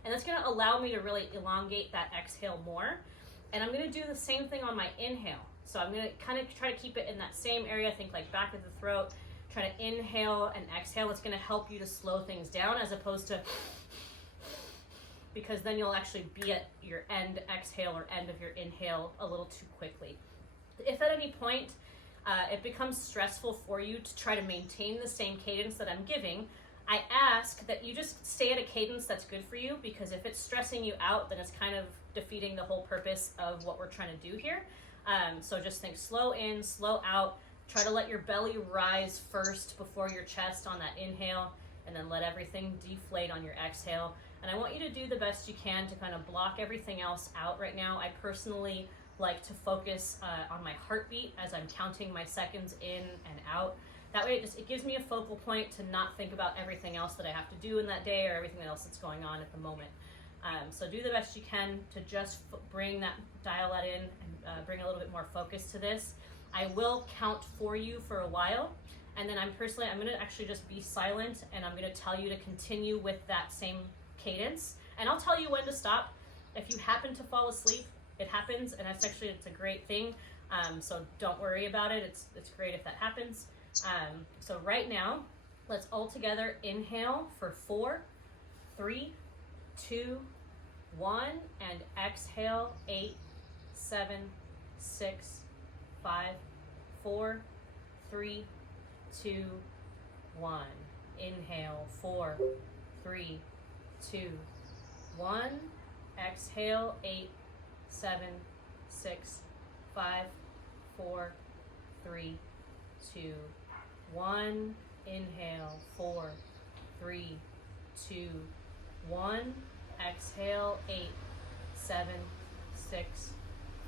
And that's going to allow me to really elongate that exhale more. And I'm going to do the same thing on my inhale. So I'm going to kind of try to keep it in that same area, think like back of the throat, try to inhale and exhale. It's going to help you to slow things down as opposed to, because then you'll actually be at your end exhale or end of your inhale a little too quickly. If at any point it becomes stressful for you to try to maintain the same cadence that I'm giving, I ask that you just stay at a cadence that's good for you, because if it's stressing you out, then it's kind of defeating the whole purpose of what we're trying to do here. So just think slow in, slow out. Try to let your belly rise first before your chest on that inhale, and then let everything deflate on your exhale. And I want you to do the best you can to kind of block everything else out right now. I personally like to focus on my heartbeat as I'm counting my seconds in and out. That way it gives me a focal point to not think about everything else that I have to do in that day or everything else that's going on at the moment. So do the best you can to just dial that in and bring a little bit more focus to this. I will count for you for a while, and then I'm going to actually just be silent, and I'm going to tell you to continue with that same cadence. And I'll tell you when to stop. If you happen to fall asleep, it happens, and it's a great thing. So don't worry about it. It's great if that happens. So right now, let's all together inhale for 4, 3, 2, 1, and exhale 8, 7, 6, 5, 4, 3, 2, 1. Inhale 4, 3, 2, 1. Exhale 8, 7, 6, 5, 4, 3, 2, 1. Inhale 4, 3, 2, 1. Exhale 8, 7, 6,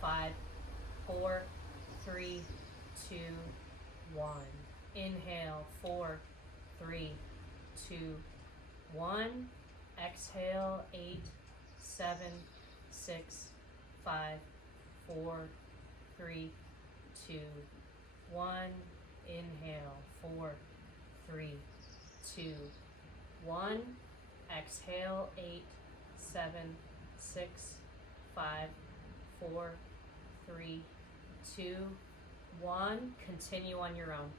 5, 4, 3, 2, 1. Inhale 4, 3, 2, 1. Exhale 8, 7, 6, 5, 4, 3, 2, 1. Inhale 4, 3, 2, 1. Exhale 8, 7, 6, 5, 4, 3, 2, 1. Continue on your own.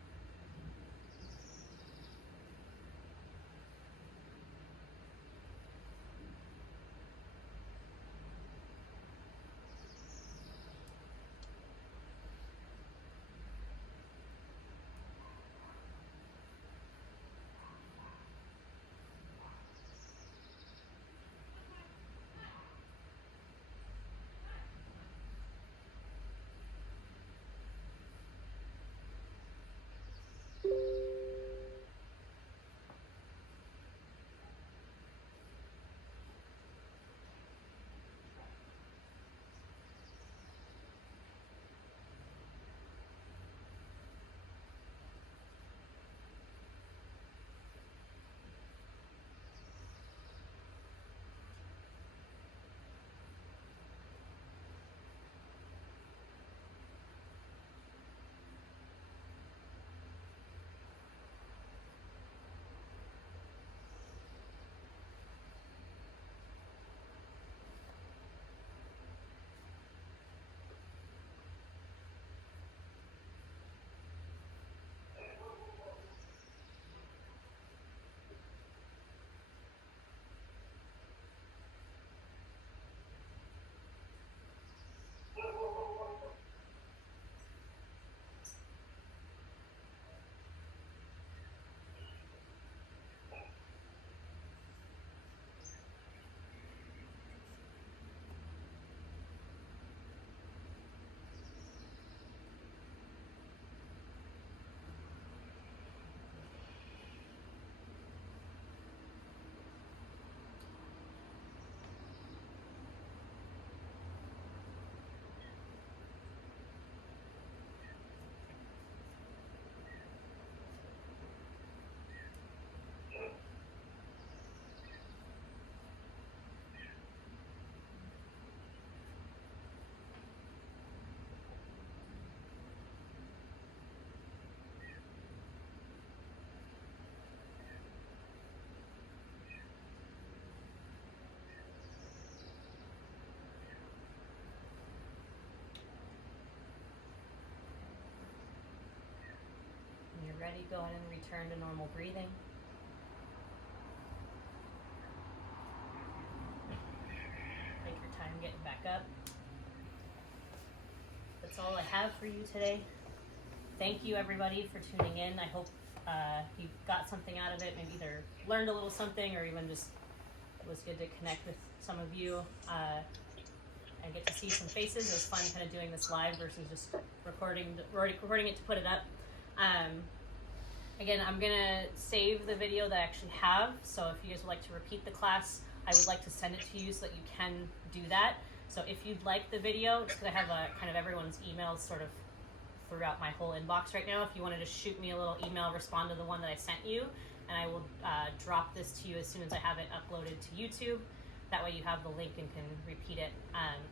ready, go ahead and return to normal breathing. Take your time getting back up. That's all I have for you today. Thank you everybody for tuning in. I hope you got something out of it, maybe either learned a little something or even just it was good to connect with some of you. I get to see some faces. It was fun kind of doing this live versus just recording it to put it up. Again, I'm gonna save the video that I actually have, so if you guys would like to repeat the class, I would like to send it to you so that you can do that. So if you'd like the video, just because I have kind of everyone's emails sort of throughout my whole inbox right now, if you wanted to shoot me a little email, respond to the one that I sent you, and I will drop this to you as soon as I have it uploaded to YouTube. That way you have the link and can repeat it.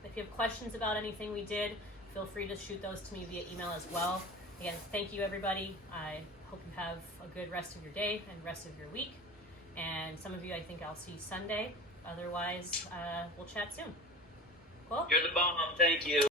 If you have questions about anything we did, feel free to shoot those to me via email as well. Again, thank you everybody. I hope you have a good rest of your day and rest of your week. And some of you I think I'll see Sunday. Otherwise, we'll chat soon. Cool? You're the bomb. Thank you.